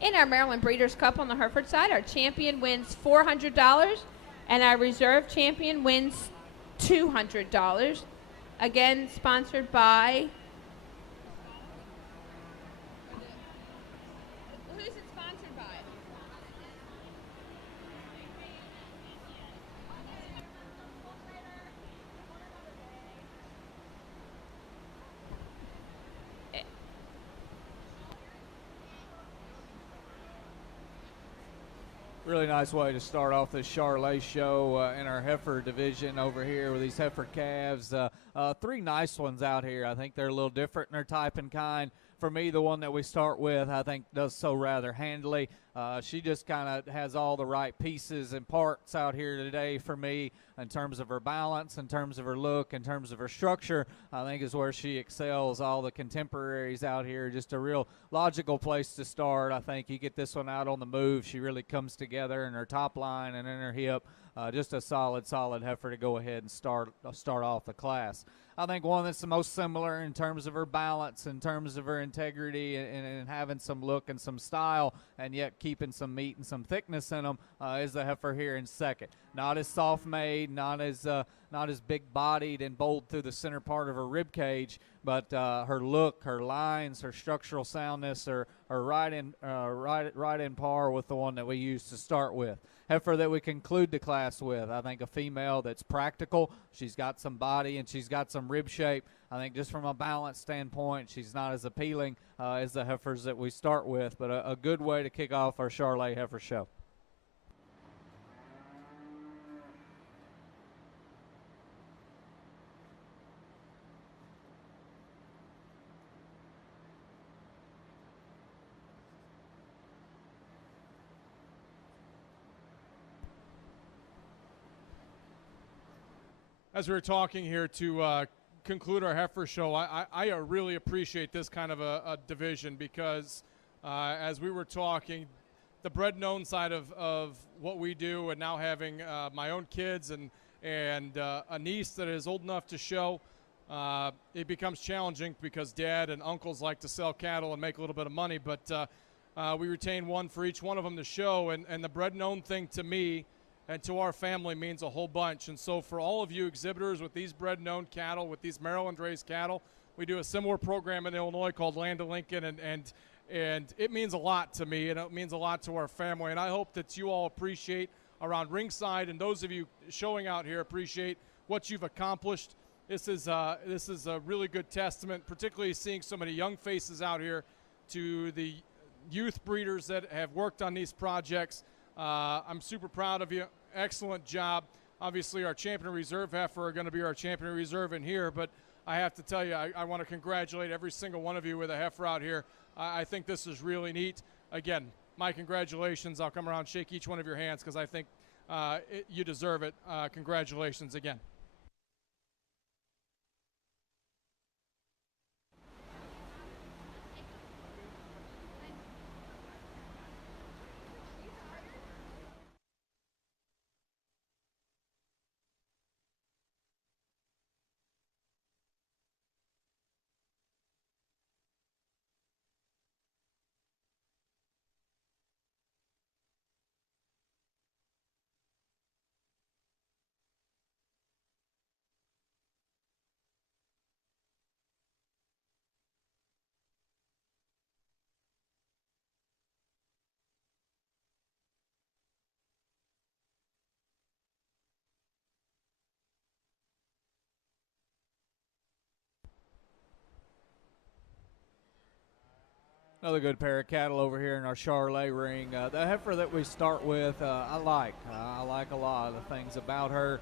In our Maryland Breeders' Cup on the Hereford side, our champion wins $400 and our reserve champion wins $200. Again, sponsored by... Who's it sponsored by? Really nice way to start off this Charolais Show in our heifer division over here with these heifer calves. Three nice ones out here. I think they're a little different in their type and kind. For me, the one that we start with, I think, does so rather handily. She just kind of has all the right pieces and parts out here today for me in terms of her balance, in terms of her look, in terms of her structure. I think is where she excels. All the contemporaries out here, just a real logical place to start. I think you get this one out on the move. She really comes together in her top line and in her hip. Just a solid heifer to go ahead and start off the class. I think one that's the most similar in terms of her balance, in terms of her integrity, and having some look and some style, and yet keeping some meat and some thickness in them, is the heifer here in second. Not as soft-made, not as big-bodied and bold through the center part of her rib cage, but her look, her lines, her structural soundness are right in par with the one that we used to start with. Heifer that we conclude the class with, I think a female that's practical. She's got some body and she's got some rib shape. I think just from a balance standpoint, she's not as appealing as the heifers that we start with, but a good way to kick off our Charolais Heifer Show. As we were talking here to conclude our heifer show, I really appreciate this kind of a division because as we were talking, the bred known side of what we do, and now having my own kids and a niece that is old enough to show, it becomes challenging because dad and uncles like to sell cattle and make a little bit of money, but we retain one for each one of them to show, and the bred known thing to me and to our family means a whole bunch. And so for all of you exhibitors with these bred-known cattle, with these Maryland-raised cattle, we do a similar program in Illinois called Land of Lincoln, and it means a lot to me, and it means a lot to our family. And I hope that you all appreciate around ringside, and those of you showing out here appreciate what you've accomplished. This is a really good testament, particularly seeing so many young faces out here, to the youth breeders that have worked on these projects. I'm super proud of you. Excellent job. Obviously, our champion reserve heifer are going to be our champion reserve in here, but I have to tell you, I want to congratulate every single one of you with a heifer out here. I think this is really neat. Again, my congratulations. I'll come around and shake each one of your hands because I think you deserve it. Congratulations again. Another good pair of cattle over here in our Charolais ring. The heifer that we start with, I like a lot of the things about her.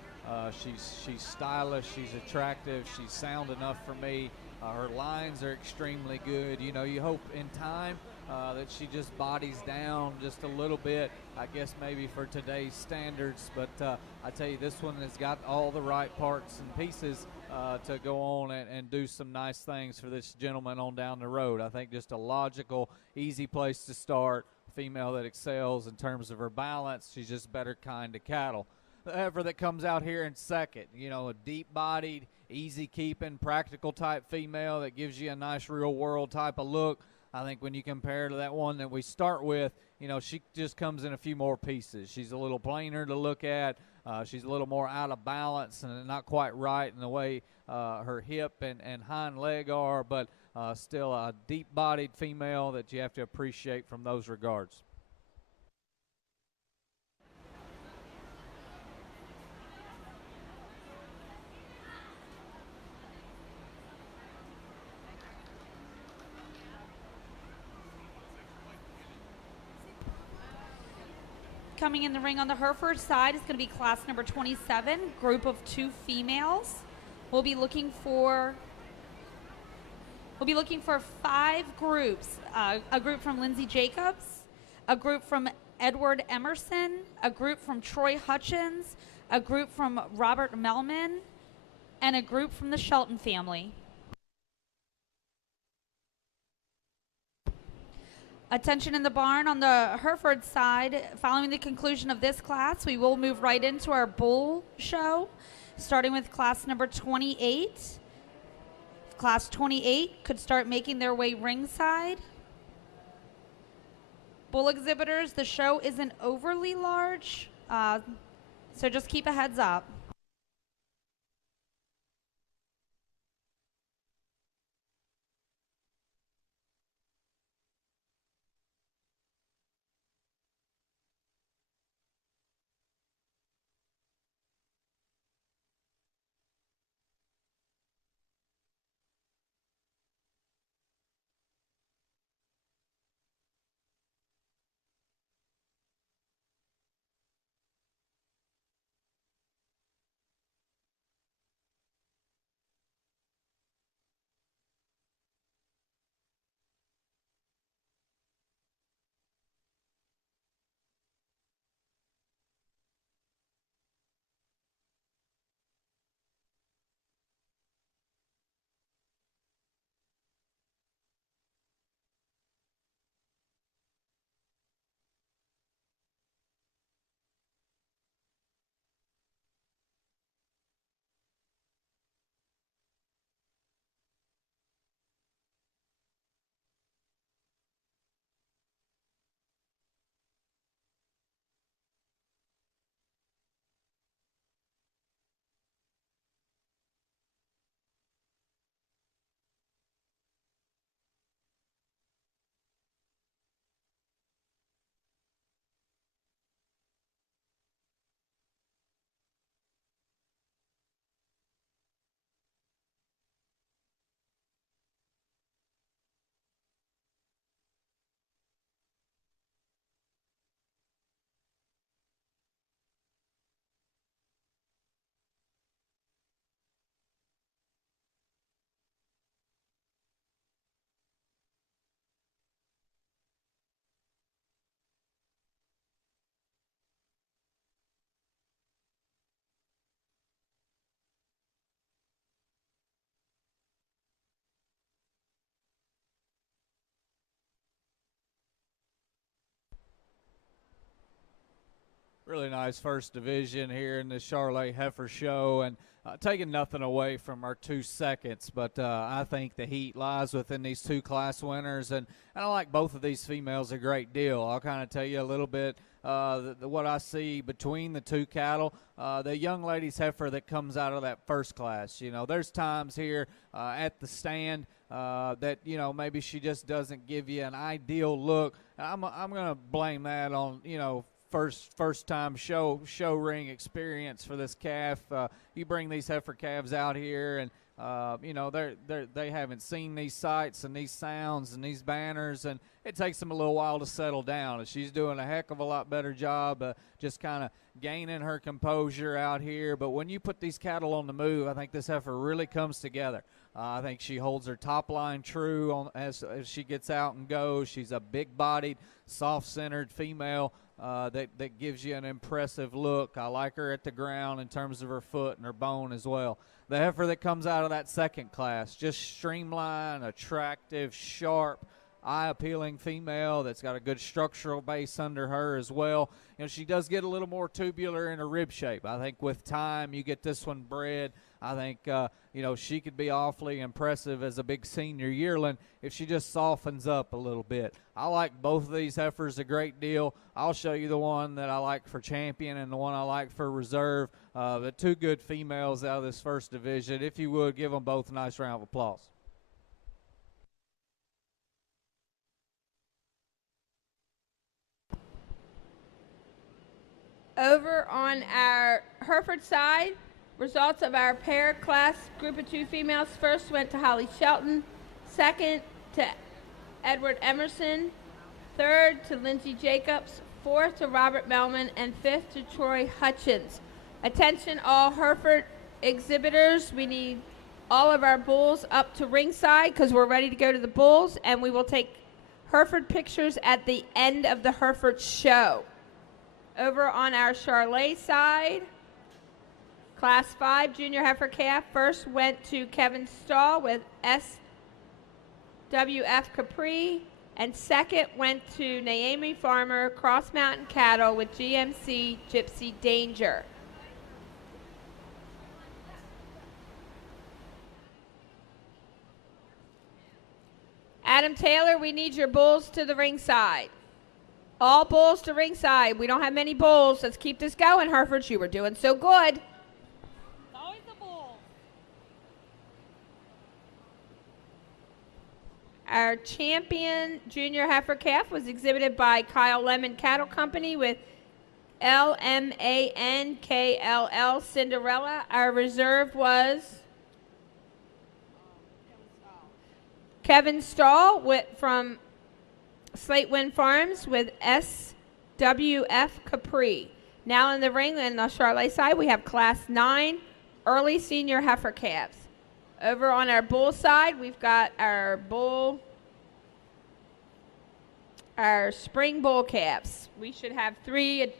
She's stylish, she's attractive, she's sound enough for me. Her lines are extremely good. You know, you hope in time that she just bodies down just a little bit, I guess maybe for today's standards, but I tell you, this one has got all the right parts and pieces to go on and do some nice things for this gentleman on down the road. I think just a logical, easy place to start. Female that excels in terms of her balance. She's just better kind of cattle. The heifer that comes out here in second, you know, a deep-bodied, easy-keeping, practical type female that gives you a nice real-world type of look. I think when you compare to that one that we start with, she just comes in a few more pieces. She's a little plainer to look at. She's a little more out of balance and not quite right in the way her hip and hind leg are, but still a deep-bodied female that you have to appreciate from those regards. Coming in the ring on the Hereford side is going to be class number 27, group of 2 females. We'll be looking for 5 groups. A group from Lindsay Jacobs, a group from Edward Emerson, a group from Troy Hutchins, a group from Robert Melman, and a group from the Shelton family. Attention in the barn on the Hereford side. Following the conclusion of this class, we will move right into our bull show, starting with class number 28. Class 28 could start making their way ringside. Bull exhibitors, the show isn't overly large, so just keep a heads up. Really nice first division here in the Charolais Heifer Show, and taking nothing away from our 2 seconds, but I think the heat lies within these 2 class winners, and I like both of these females a great deal. I'll kind of tell you a little bit what I see between the 2 cattle. The young lady's heifer that comes out of that first class, there's times here at the stand that, maybe she just doesn't give you an ideal look. I'm going to blame that on, first time show ring experience for this calf. You bring these heifer calves out here, and they haven't seen these sights and these sounds and these banners, and it takes them a little while to settle down. And she's doing a heck of a lot better job just kind of gaining her composure out here. But when you put these cattle on the move, I think this heifer really comes together. I think she holds her top line true as she gets out and goes. She's a big-bodied, soft-centered female that gives you an impressive look. I like her at the ground in terms of her foot and her bone as well. The heifer that comes out of that second class, just streamlined, attractive, sharp, eye-appealing female that's got a good structural base under her as well. She does get a little more tubular in her rib shape. I think with time you get this one bred I think, she could be awfully impressive as a big senior yearling if she just softens up a little bit. I like both of these heifers a great deal. I'll show you the one that I like for champion and the one I like for reserve. The two good females out of this first division. If you would, give them both a nice round of applause. Over on our Hereford side, results of our pair class group of 2 females. First went to Holly Shelton, second to Edward Emerson, third to Lindsey Jacobs, fourth to Robert Melman, and fifth to Troy Hutchins. Attention all Hereford exhibitors, we need all of our bulls up to ringside because we're ready to go to the bulls, and we will take Hereford pictures at the end of the Hereford show. Over on our Charolais side, Class 5 Junior Heifer Calf first went to Kevin Stahl with SWF Capri, and second went to Naomi Farmer Cross Mountain Cattle with GMC Gypsy Danger. Adam Taylor, we need your bulls to the ringside. All bulls to ringside. We don't have many bulls. Let's keep this going, Hereford. You were doing so good. Always the bull. Our champion junior heifer calf was exhibited by Kyle Lemon Cattle Company with LMANKLL Cinderella. Our reserve was Kevin Stahl from Slate Wind Farms with SWF Capri. Now in the ring on the Charolais side, we have Class 9 early senior heifer calves. Over on our bull side, we've got our spring bull calves. We should have 3.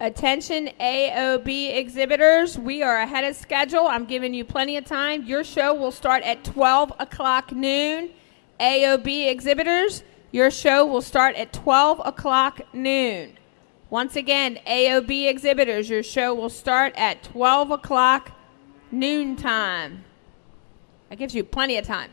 Attention AOB exhibitors, we are ahead of schedule. I'm giving you plenty of time. Your show will start at 12 o'clock noon. AOB exhibitors, your show will start at 12 o'clock noon. Once again, AOB exhibitors, your show will start at 12 o'clock noon time. That gives you plenty of time.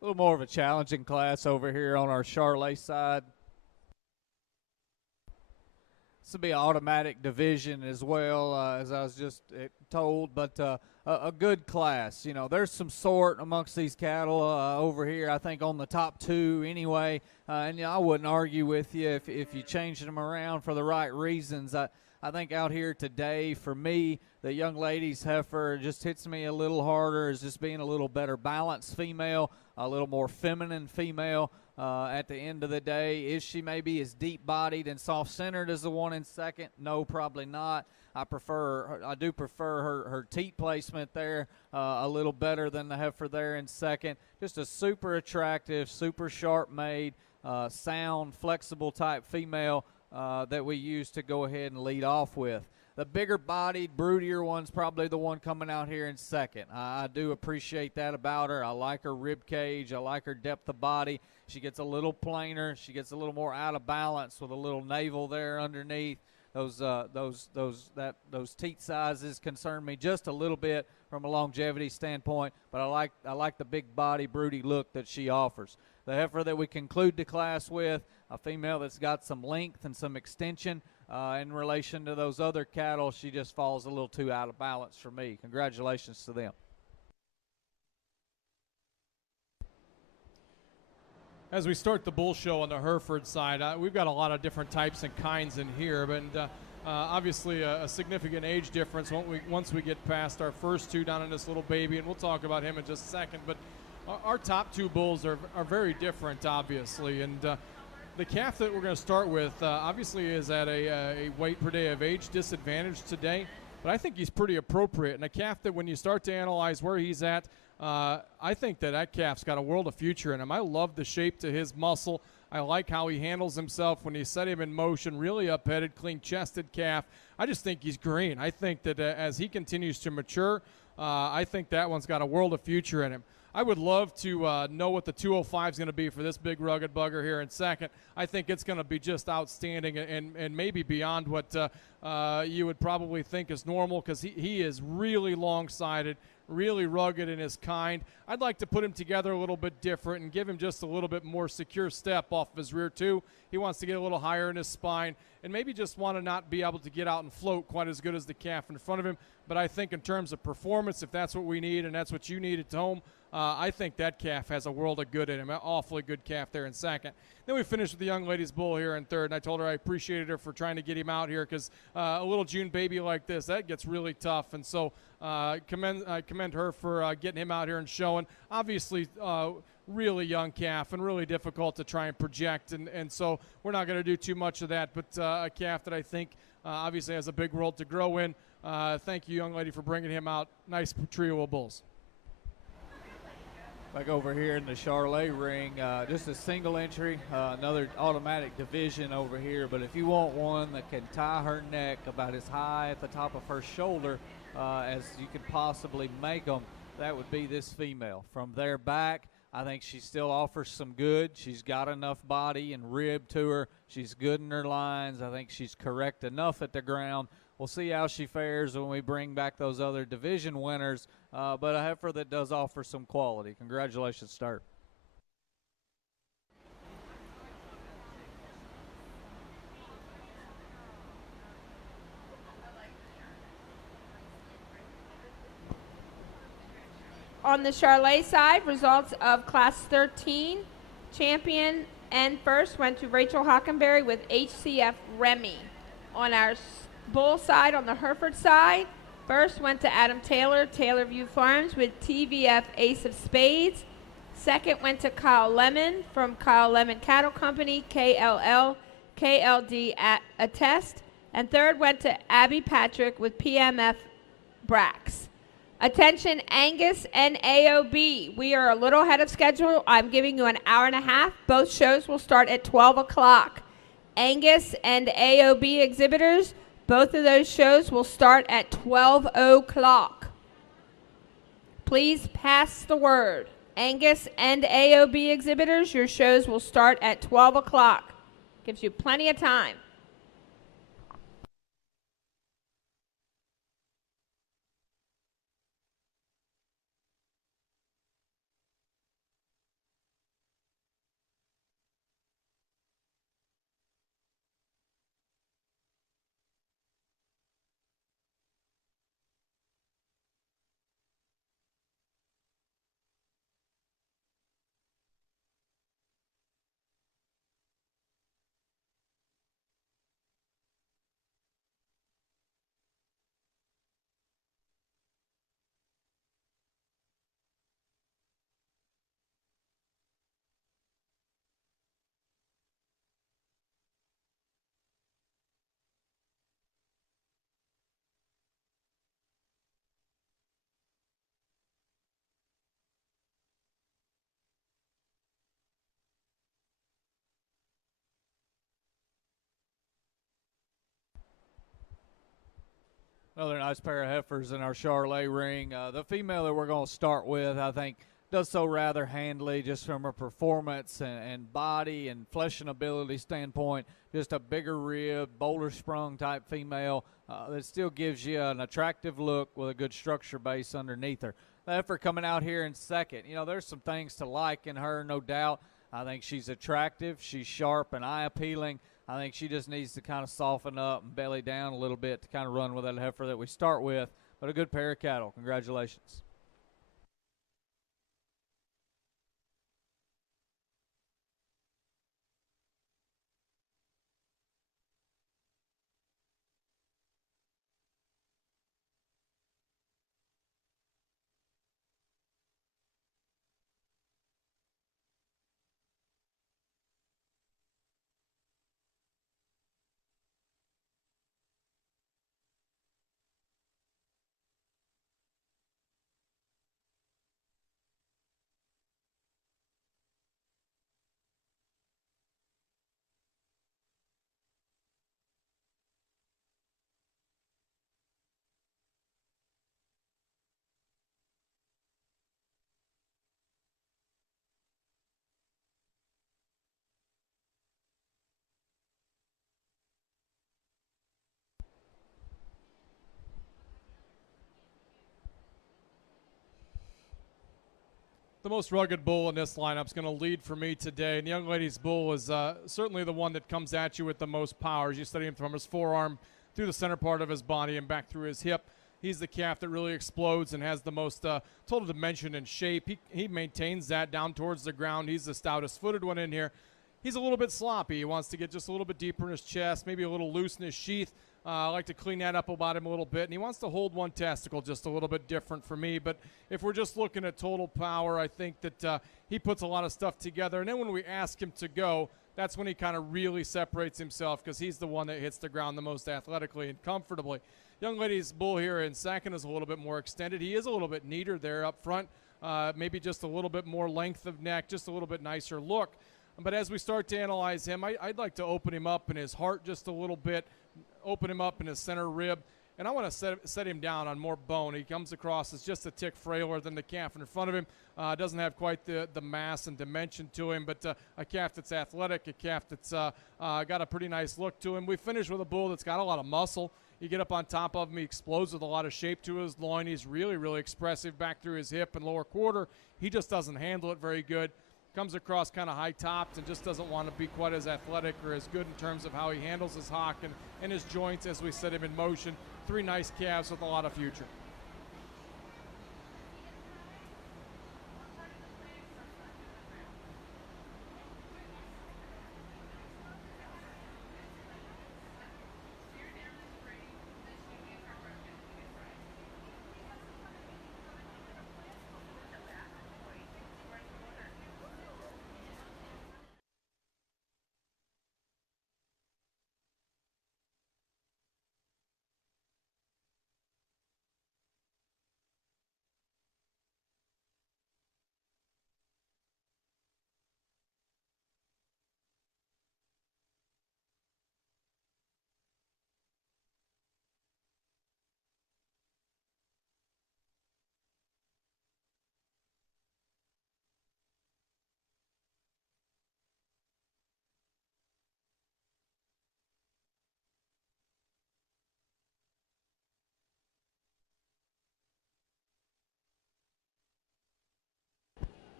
A little more of a challenging class over here on our Charolais side. This will be an automatic division as well, as I was just told, but a good class. You know, there's some sort amongst these cattle over here, I think, on the top 2 anyway. And I wouldn't argue with you if you changed them around for the right reasons. I think out here today, for me, the young lady's heifer just hits me a little harder as just being a little better balanced female, a little more feminine female. At the end of the day, is she maybe as deep-bodied and soft-centered as the one in second? No, probably not. I do prefer her teat placement there a little better than the heifer there in second. Just a super attractive, super sharp-made, sound, flexible type female that we use to go ahead and lead off with. The bigger-bodied, broodier one's probably the one coming out here in second. I do appreciate that about her. I like her rib cage. I like her depth of body. She gets a little plainer. She gets a little more out of balance with a little navel there underneath. Those teat sizes concern me just a little bit, from a longevity standpoint, but I like the big body, broody look that she offers. The heifer that we conclude the class with, a female that's got some length and some extension in relation to those other cattle, she just falls a little too out of balance for me. Congratulations to them. As we start the bull show on the Hereford side, we've got a lot of different types and kinds in here, but obviously a significant age difference once we get past our first two down in this little baby, and we'll talk about him in just a second. But our top two bulls are very different, obviously, and the calf that we're going to start with obviously is at a weight per day of age disadvantage today, but I think he's pretty appropriate, and a calf that when you start to analyze where he's at, I think that calf's got a world of future in him. I love the shape to his muscle. I like how he handles himself when you set him in motion. Really up-headed, clean-chested calf. I just think he's green. I think that as he continues to mature, I think that one's got a world of future in him. I would love to know what the 205 is going to be for this big rugged bugger here in second. I think it's going to be just outstanding and maybe beyond what you would probably think is normal, because he is really long-sided, really rugged in his kind. I'd like to put him together a little bit different and give him just a little bit more secure step off of his rear too. He wants to get a little higher in his spine and maybe just want to not be able to get out and float quite as good as the calf in front of him. But I think in terms of performance, if that's what we need and that's what you need at home, I think that calf has a world of good in him. An awfully good calf there in second. Then we finished with the young lady's bull here in third, and I told her I appreciated her for trying to get him out here, because a little June baby like this, that gets really tough. And so I commend her for getting him out here and showing. Obviously, really young calf and really difficult to try and project, and so we're not going to do too much of that, but a calf that I think obviously has a big world to grow in. Thank you, young lady, for bringing him out. Nice trio of bulls. Back over here in the Charolais ring, just a single entry, another automatic division over here. But if you want one that can tie her neck about as high at the top of her shoulder as you could possibly make them, that would be this female. From there back, I think she still offers some good. She's got enough body and rib to her. She's good in her lines. I think she's correct enough at the ground. We'll see how she fares when we bring back those other division winners, but a heifer that does offer some quality. Congratulations, Sturt. On the Charolais side, results of Class 13, champion and first went to Rachel Hockenberry with HCF Remy. On our bull side, on the Hereford side, first went to Adam Taylor, Taylorview Farms with TVF Ace of Spades. Second went to Kyle Lemon from Kyle Lemon Cattle Company, KLL, KLD Attest. And third went to Abby Patrick with PMF Brax. Attention, Angus and AOB. We are a little ahead of schedule. I'm giving you an hour and a half. Both shows will start at 12 o'clock. Angus and AOB exhibitors, both of those shows will start at 12 o'clock. Please pass the word. Angus and AOB exhibitors, your shows will start at 12 o'clock. Gives you plenty of time. Another nice pair of heifers in our Charolais ring. The female that we're going to start with, I think, does so rather handily just from a performance and body and flesh and ability standpoint. Just a bigger rib, boulder sprung type female that still gives you an attractive look with a good structure base underneath her. The Heifer coming out here in second. You know, there's some things to like in her, no doubt. I think she's attractive, she's sharp and eye appealing. I think she just needs to kind of soften up and belly down a little bit to kind of run with that heifer that we start with. But a good pair of cattle. Congratulations. The most rugged bull in this lineup is going to lead for me today. And the young lady's bull is certainly the one that comes at you with the most power. As you study him from his forearm through the center part of his body and back through his hip. He's the calf that really explodes and has the most total dimension and shape. He maintains that down towards the ground. He's the stoutest footed one in here. He's a little bit sloppy. He wants to get just a little bit deeper in his chest, maybe a little loose in his sheath. I like to clean that up about him a little bit. And he wants to hold one testicle just a little bit different for me. But if we're just looking at total power, I think that he puts a lot of stuff together. And then when we ask him to go, that's when he kind of really separates himself because he's the one that hits the ground the most athletically and comfortably. Young lady's bull here in second is a little bit more extended. He is a little bit neater there up front, maybe just a little bit more length of neck, just a little bit nicer look. But as we start to analyze him, I'd like to open him up in his heart just a little bit, open him up in his center rib, and I want to set him down on more bone. He comes across as just a tick frailer than the calf in front of him. Doesn't have quite the mass and dimension to him, but a calf that's athletic, a calf that's got a pretty nice look to him. We finish with a bull that's got a lot of muscle. You get up on top of him, he explodes with a lot of shape to his loin. He's really, really expressive back through his hip and lower quarter. He just doesn't handle it very good. Comes across kind of high-topped and just doesn't want to be quite as athletic or as good in terms of how he handles his hock and his joints as we set him in motion. Three nice calves with a lot of future.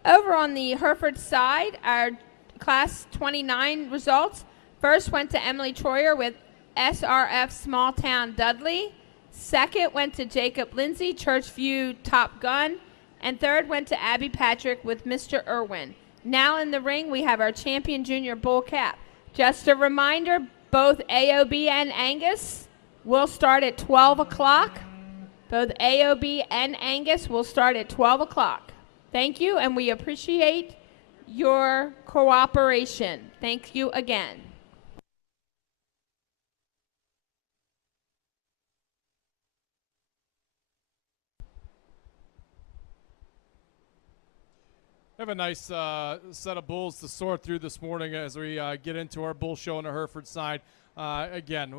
Over on the Hereford side, our Class 29 results. First went to Emily Troyer with SRF Small Town Dudley. Second went to Jacob Lindsay, Churchview Top Gun. And third went to Abby Patrick with Mr. Irwin. Now in the ring, we have our champion junior bull cap. Just a reminder, both AOB and Angus will start at 12 o'clock. Both AOB and Angus will start at 12 o'clock. Thank you, and we appreciate your cooperation. Thank you again. We have a nice set of bulls to sort through this morning as we get into our bull show on the Hereford side. Again,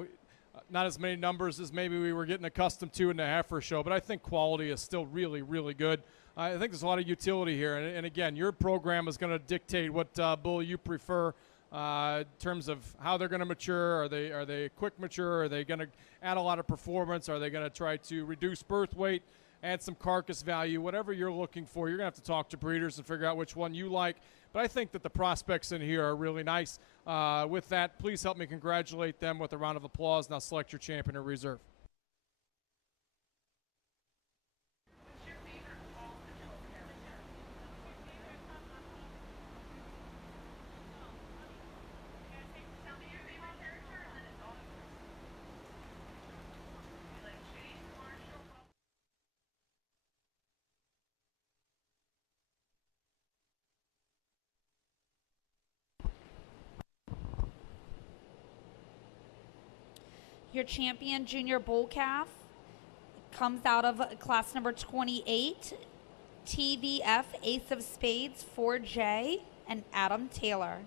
not as many numbers as maybe we were getting accustomed to in the Heifer show, but I think quality is still really, really good. I think there's a lot of utility here. And again, your program is going to dictate what bull you prefer in terms of how they're going to mature. Are they quick mature? Are they going to add a lot of performance? Are they going to try to reduce birth weight, add some carcass value? Whatever you're looking for, you're going to have to talk to breeders and figure out which one you like. But I think that the prospects in here are really nice. With that, please help me congratulate them with a round of applause. Now select your champion or reserve. Your champion junior bull calf comes out of class number 28, TVF Ace of Spades 4J, and Adam Taylor.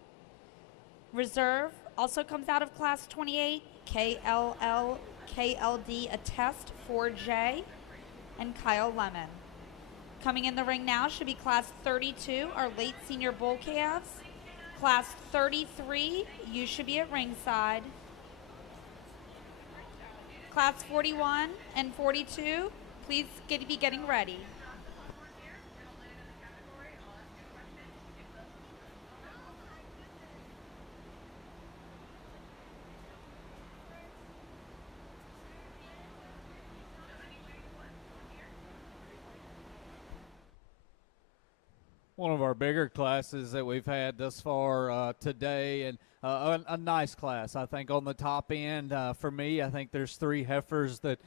Reserve also comes out of class 28, KLL KLD Attest 4J, and Kyle Lemon. Coming in the ring now should be class 32, our late senior bull calves. Class 33, you should be at ringside. Class 41 and 42, please be getting ready. One of our bigger classes that we've had thus far today, and a nice class. I think on the top end, for me, I think there's 3 heifers that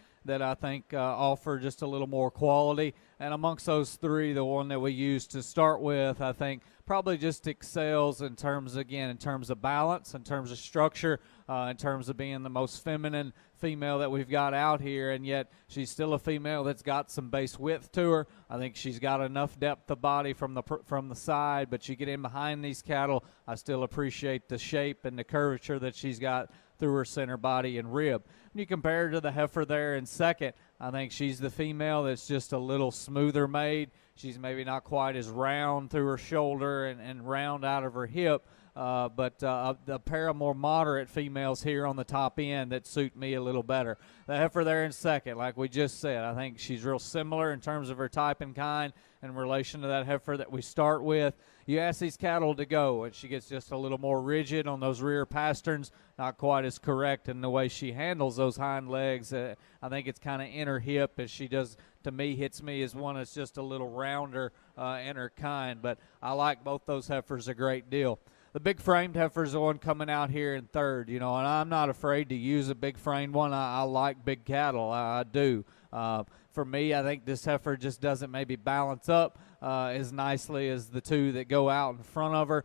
I think offer just a little more quality. And amongst those 3, the one that we used to start with, I think probably just excels in terms of balance, in terms of structure, in terms of being the most feminine female that we've got out here, and yet she's still a female that's got some base width to her. I think she's got enough depth of body from the side, but you get in behind these cattle, I still appreciate the shape and the curvature that she's got through her center body and rib. When you compare her to the heifer there in second, I think she's the female that's just a little smoother made. She's maybe not quite as round through her shoulder and round out of her hip, but a pair of more moderate females here on the top end that suit me a little better. The heifer there in second, like we just said, I think she's real similar in terms of her type and kind in relation to that heifer that we start with. You ask these cattle to go, and she gets just a little more rigid on those rear pasterns, not quite as correct in the way she handles those hind legs. I think it's kind of in her hip as she does, to me, hits me as one that's just a little rounder in her kind. But I like both those heifers a great deal. The big framed heifer is the one coming out here in third, and I'm not afraid to use a big framed one. I like big cattle. I do. For me, I think this heifer just doesn't maybe balance up as nicely as the 2 that go out in front of her.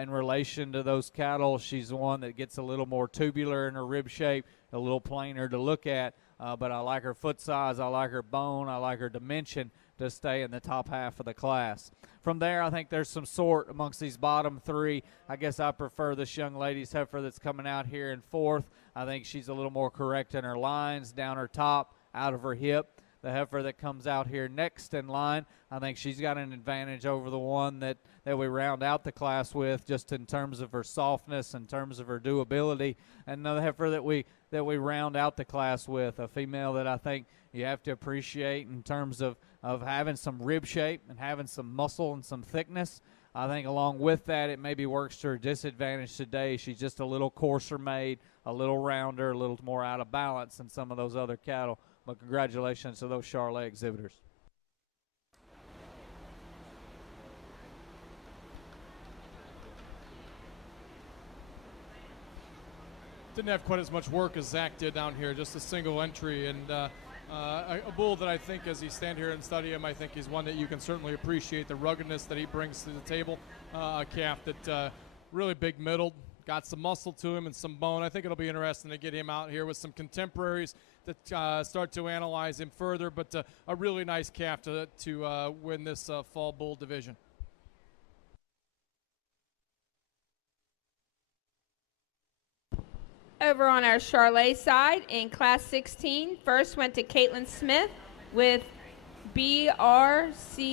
In relation to those cattle, she's the one that gets a little more tubular in her rib shape, a little plainer to look at. But I like her foot size, I like her bone, I like her dimension to stay in the top half of the class. From there, I think there's some sort amongst these bottom 3. I guess I prefer this young lady's heifer that's coming out here in fourth. I think she's a little more correct in her lines, down her top, out of her hip. The heifer that comes out here next in line, I think she's got an advantage over the one that we round out the class with, just in terms of her softness, in terms of her doability. And the heifer that we round out the class with, a female that I think you have to appreciate in terms of having some rib shape and having some muscle and some thickness. I think along with that, it maybe works to her disadvantage today. She's just a little coarser made, a little rounder, a little more out of balance than some of those other cattle. But congratulations to those Charolais exhibitors. Didn't have quite as much work as Zach did down here, just a single entry, and a bull that I think, as you stand here and study him, I think he's one that you can certainly appreciate the ruggedness that he brings to the table. A calf that really big middled, got some muscle to him and some bone. I think it'll be interesting to get him out here with some contemporaries that start to analyze him further, but a really nice calf to win this fall bull division. Over on our Charolais side in Class 16, first went to Caitlin Smith with BRCHE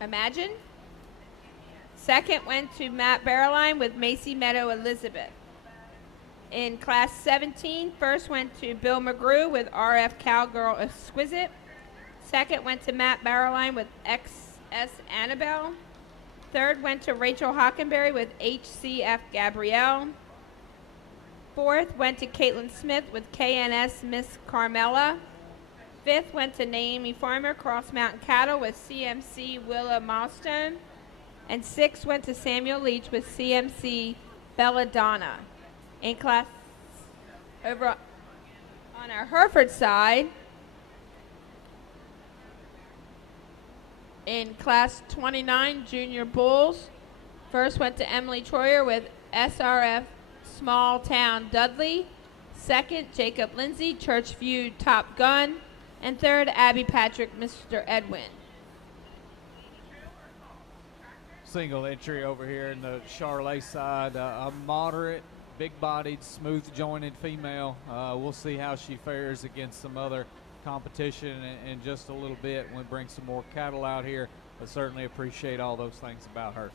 Imagine. Second went to Matt Barreline with Macy Meadow Elizabeth. In class 17, first went to Bill McGrew with RF Cowgirl Exquisite. Second went to Matt Barreline with XS Annabelle. Third went to Rachel Hockenberry with HCF Gabrielle. Fourth went to Caitlin Smith with KNS Miss Carmela. Fifth went to Naomi Farmer, Cross Mountain Cattle with CMC Willa Milestone. And sixth went to Samuel Leach with CMC Belladonna. In class, over on our Hereford side, in class 29 junior bulls, first went to Emily Troyer with SRF Small Town Dudley. Second, Jacob Lindsay, Churchview Top Gun. And third, Abby Patrick, Mr. Edwin. Single entry over here in the Charolais side, a moderate, big-bodied, smooth-jointed female. We'll see how she fares against some other competition in just a little bit when we bring some more cattle out here. I certainly appreciate all those things about her.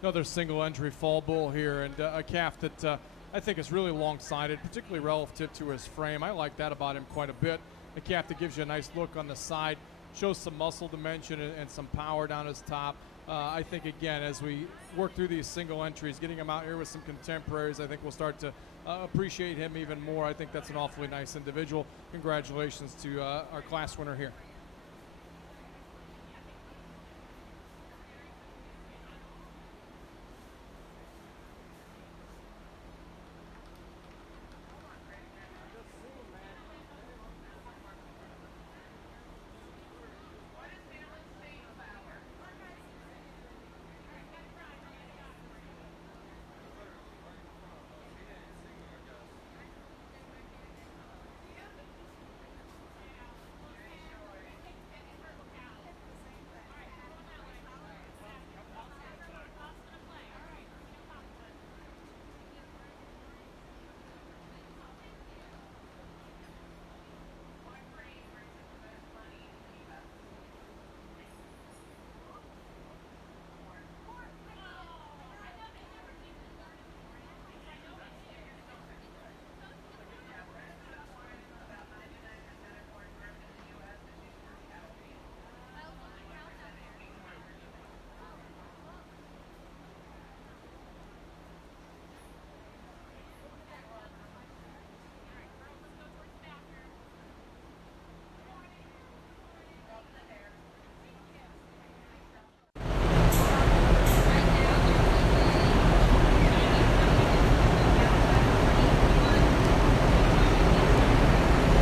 Another single entry fall bull here, and a calf that I think is really long-sided, particularly relative to his frame. I like that about him quite a bit. A calf that gives you a nice look on the side, shows some muscle dimension and some power down his top. I think, again, as we work through these single entries, getting him out here with some contemporaries, I think we'll start to appreciate him even more. I think that's an awfully nice individual. Congratulations to our class winner here.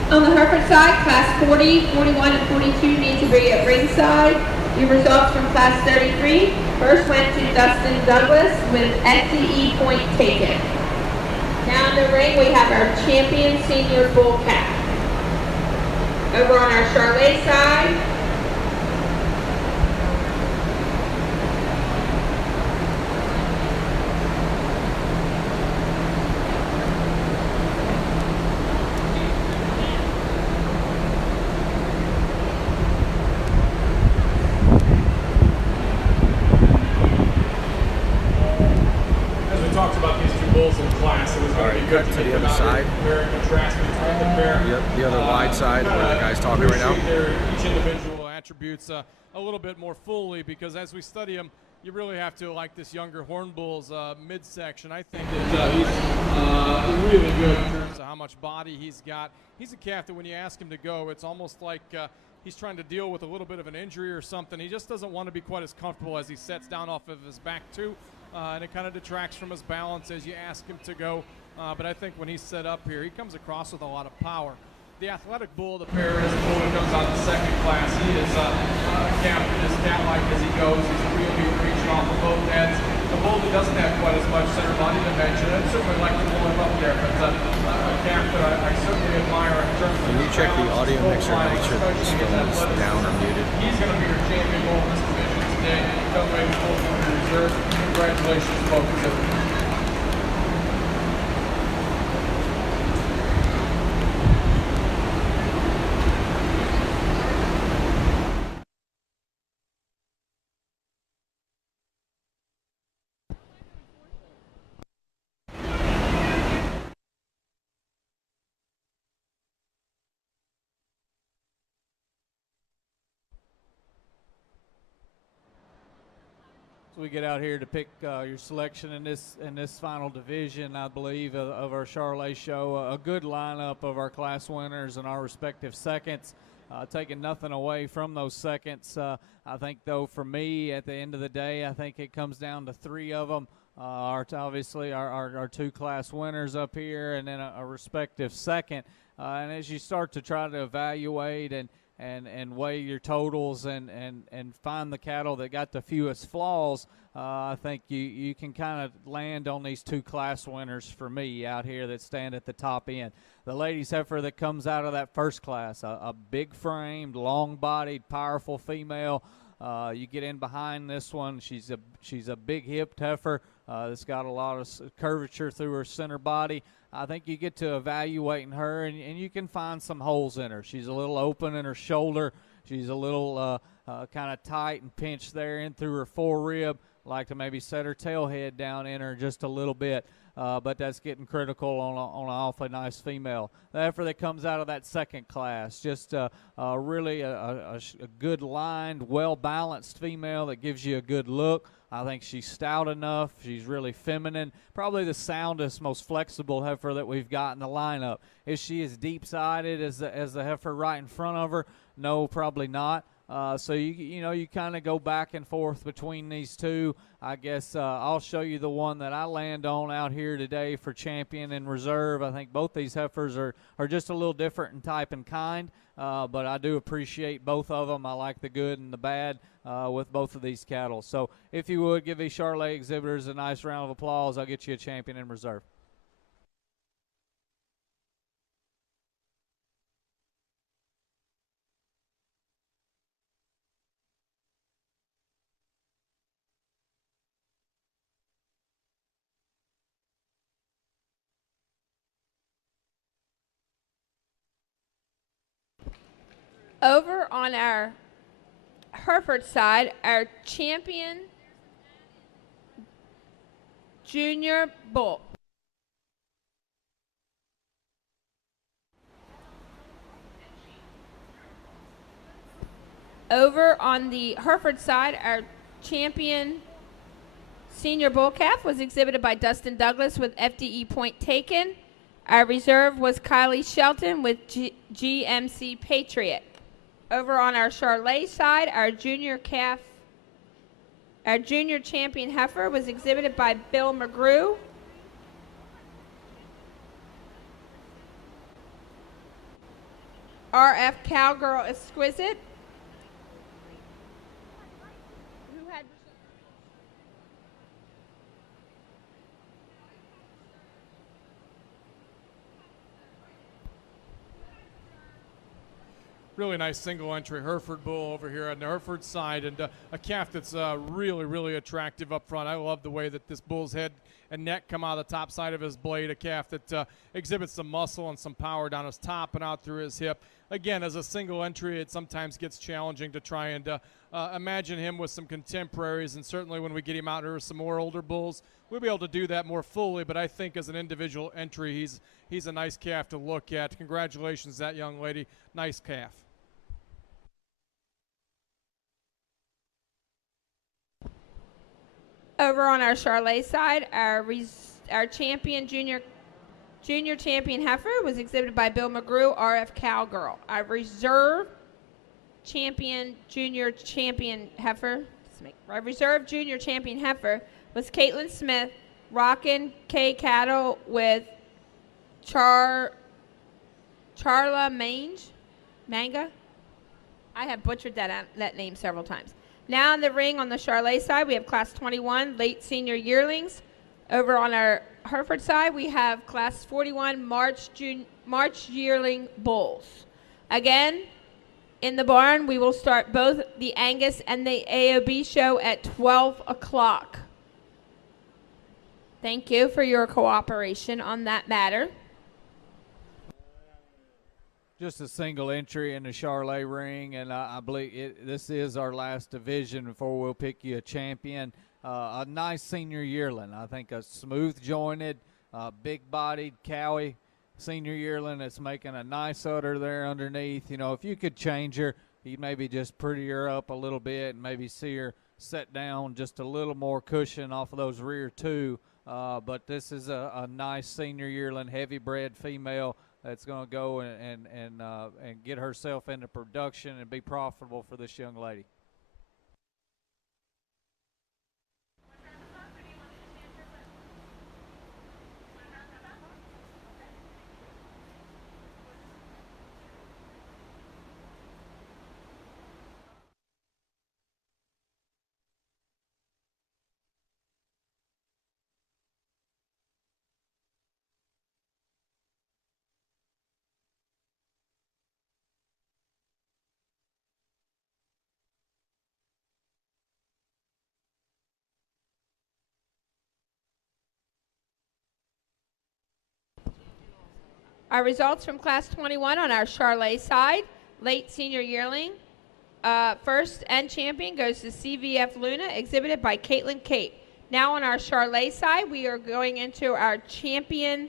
On the Hereford side, class 40, 41, and 42 need to be at ringside. Your results from class 33. First went to Dustin Douglas with FDE point taken. Now in the ring, we have our champion senior bull calf. Over on our Charolais side, Cut to the other side. The other wide side where the guy's talking right now. Each individual attributes a little bit more fully, because as we study them, you really have to like this younger horn bull's midsection. I think that he's really good in terms of how much body he's got. He's a calf that when you ask him to go, it's almost like he's trying to deal with a little bit of an injury or something. He just doesn't want to be quite as comfortable as he sets down off of his back too, and it kind of detracts from his balance as you ask him to go. But I think when he's set up here, he comes across with a lot of power. The athletic bull of the pair is the bull that comes out in second class. He is a calf that is cat-like as he goes. He's really reaching off of both heads. a bull that doesn't have quite as much center body dimension. I'd certainly like to pull him up there, but a calf that I certainly admire in terms of. Can you check the audio mixer and make sure that the phone is down or muted? He's going to be your champion bull in this division today. Don't wait full reserve. Congratulations, both of you. So we get out here to pick your selection in this final division, I believe, of our Charolais Show. A good lineup of our class winners and our respective seconds. Taking nothing away from those seconds. I think, though, for me, at the end of the day, I think it comes down to three of them. Obviously, our two class winners up here, and then a respective second. And as you start to try to evaluate and weigh your totals and find the cattle that got the fewest flaws, I think you can kind of land on these two class winners for me out here that stand at the top end. The ladies heifer that comes out of that first class, a big-framed, long-bodied, powerful female. You get in behind this one, she's a big-hipped heifer that's got a lot of curvature through her center body. I think you get to evaluating her, and you can find some holes in her. She's a little open in her shoulder. She's a little kind of tight and pinched there in through her forerib. Like to maybe set her tail head down in her just a little bit, but that's getting critical on an awfully nice female. The heifer that comes out of that second class, just really a good lined, well-balanced female that gives you a good look. I think she's stout enough. She's really feminine. Probably the soundest, most flexible heifer that we've got in the lineup. Is she as deep-sided as the heifer right in front of her? No, probably not. So you kind of go back and forth between these two. I guess I'll show you the one that I land on out here today for champion and reserve. I think both these heifers are just a little different in type and kind, but I do appreciate both of them. I like the good and the bad with both of these cattle. So if you would, give these Charolais exhibitors a nice round of applause. I'll get you a champion and reserve. Over on our Hereford side, our champion junior bull. Over on the Hereford side, our champion senior bull calf was exhibited by Dustin Douglas with FDE point taken. Our reserve was Kylie Shelton with GMC Patriot. Over on our Charolais side, our junior champion heifer was exhibited by Bill McGrew. RF Cowgirl Exquisite. Who had Really nice single entry Hereford bull over here on the Hereford side, and a calf that's really, really attractive up front. I love the way that this bull's head and neck come out of the top side of his blade. A calf that exhibits some muscle and some power down his top and out through his hip. Again, as a single entry, it sometimes gets challenging to try and imagine him with some contemporaries, and certainly when we get him out here with some more older bulls, we'll be able to do that more fully. But I think as an individual entry, he's a nice calf to look at. Congratulations, that young lady. Nice calf. Over on our Charolais side, our champion junior champion heifer was exhibited by Bill McGrew, RF Cowgirl. Our reserve champion junior champion heifer, our reserve junior champion heifer was Caitlin Smith, Rockin' K Cattle with Charla Manga. I have butchered that name several times. Now in the ring on the Charolais side, we have Class 21 late senior yearlings. Over on our Hereford side, we have Class 41 March yearling bulls. Again, in the barn, we will start both the Angus and the AOB show at 12 o'clock. Thank you for your cooperation on that matter. Just a single entry in the Charolais ring, and I believe this is our last division before we'll pick you a champion. A nice senior yearling. I think a smooth jointed, big-bodied cowie senior yearling that's making a nice udder there underneath. You know, if you could change her, you'd maybe just pretty her up a little bit and maybe see her set down just a little more cushion off of those rear two. But this is a nice senior yearling, heavy-bred female that's going to go and get herself into production and be profitable for this young lady. Our results from Class 21 on our Charolais side, late senior yearling. First and champion goes to CVF Luna, exhibited by Caitlin Cape. Now on our Charolais side, we are going into our champion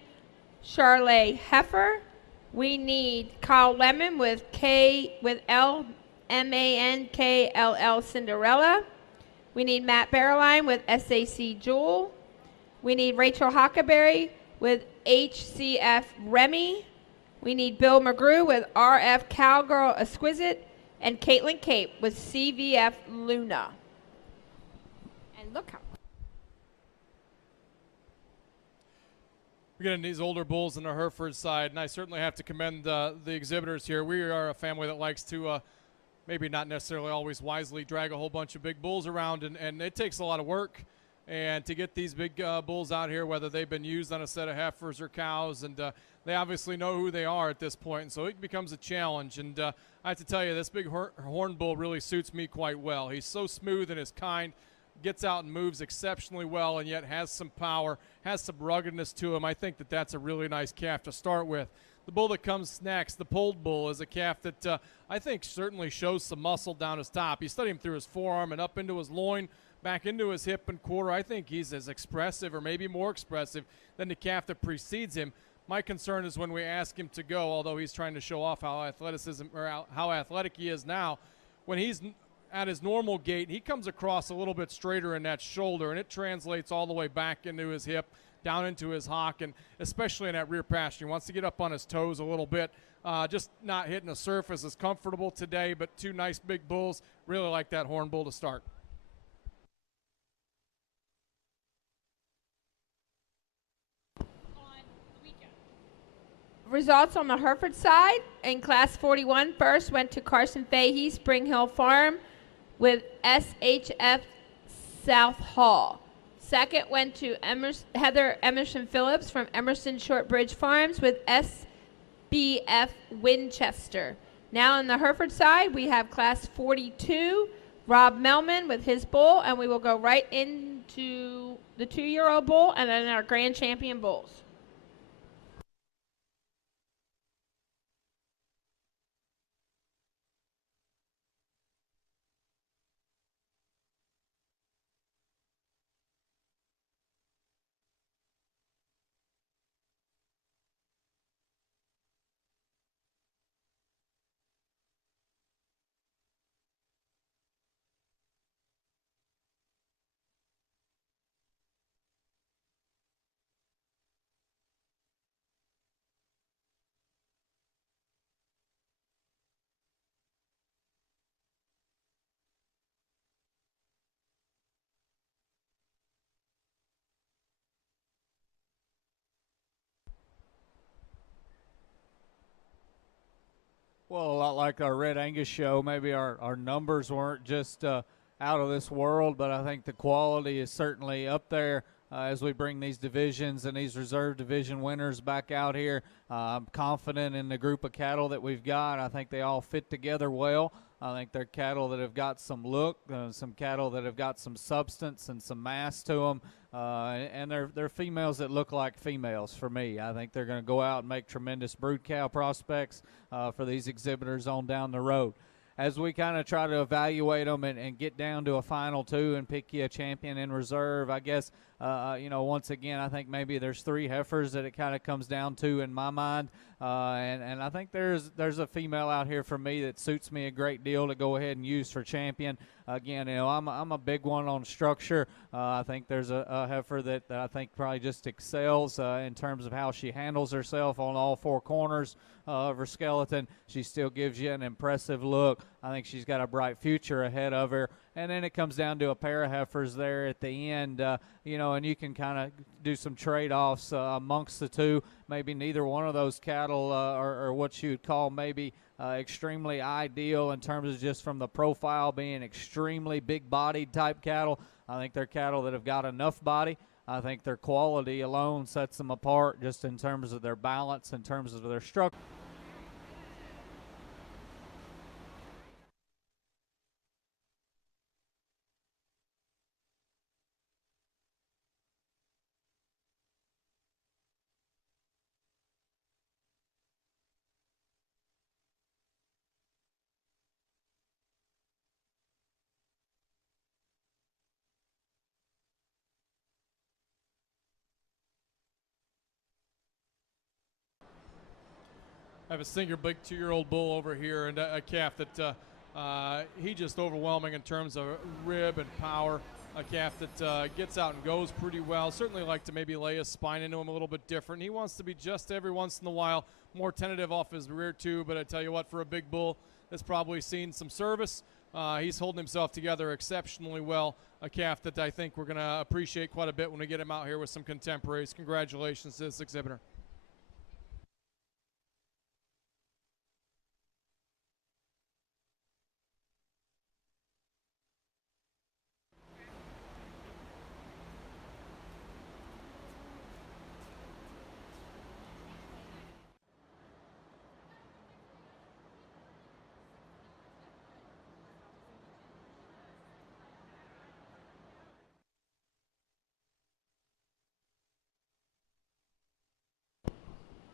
Charolais Heifer. We need Kyle Lemon with LMANKLL Cinderella. We need Matt Barreline with SAC Jewel. We need Rachel Huckleberry with HCF Remy. We need Bill McGrew with RF Cowgirl Exquisite, and Caitlin Cape with CVF Luna. And look how. We're getting these older bulls on the Hereford side, and I certainly have to commend the exhibitors here. We are a family that likes to maybe not necessarily always wisely drag a whole bunch of big bulls around, and it takes a lot of work. And to get these big bulls out here, whether they've been used on a set of heifers or cows, and they obviously know who they are at this point, and so it becomes a challenge. And I have to tell you, this big horn bull really suits me quite well. He's so smooth and is kind, gets out and moves exceptionally well, and yet has some power, has some ruggedness to him. I think that that's a really nice calf to start with. The bull that comes next, the polled bull, is a calf that I think certainly shows some muscle down his top. You study him through his forearm and up into his loin, back into his hip and quarter. I think he's as expressive or maybe more expressive than the calf that precedes him. My concern is when we ask him to go, although he's trying to show off how athletic he is now, when he's at his normal gait, he comes across a little bit straighter in that shoulder, and it translates all the way back into his hip, down into his hock, and especially in that rear pasture. He wants to get up on his toes a little bit. Just not hitting the surface as comfortable today, but two nice big bulls. Really like that horn bull to start. Results on the Hereford side in Class 41. First went to Carson Fahey, Spring Hill Farm with SHF South Hall. Second went to Heather Emerson Phillips from Emerson Shortbridge Farms with SBF Winchester. Now on the Hereford side, we have Class 42, Rob Melman with his bull, and we will go right into the 2-year-old bull and then our grand champion bulls. Well, a lot like our Red Angus show, maybe our numbers weren't just out of this world, but I think the quality is certainly up there. As we bring these divisions and these reserve division winners back out here, I'm confident in the group of cattle that we've got. I think they all fit together well. I think they're cattle that have got some look, some cattle that have got some substance and some mass to them, and they're females that look like females for me. I think they're going to go out and make tremendous brood cow prospects for these exhibitors on down the road. As we kind of try to evaluate them and get down to a final two and pick you a champion in reserve, I guess, once again, I think maybe there's 3 heifers that it kind of comes down to in my mind. And I think there's a female out here for me that suits me a great deal to go ahead and use for champion. Again, I'm a big one on structure. I think there's a heifer that I think probably just excels in terms of how she handles herself on all 4 corners of her skeleton. She still gives you an impressive look. I think she's got a bright future ahead of her. And then it comes down to a pair of heifers there at the end, and you can kind of do some trade-offs amongst the two. Maybe neither one of those cattle are what you would call maybe extremely ideal in terms of just from the profile being extremely big-bodied type cattle. I think they're cattle that have got enough body. I think their quality alone sets them apart just in terms of their balance, in terms of their structure. I have a Singer big 2-year-old bull over here and a calf that he just overwhelming in terms of rib and power. A calf that gets out and goes pretty well. Certainly like to maybe lay his spine into him a little bit different. He wants to be just every once in a while more tentative off his rear too, but I tell you what, for a big bull that's probably seen some service, he's holding himself together exceptionally well. A calf that I think we're going to appreciate quite a bit when we get him out here with some contemporaries. Congratulations to this exhibitor.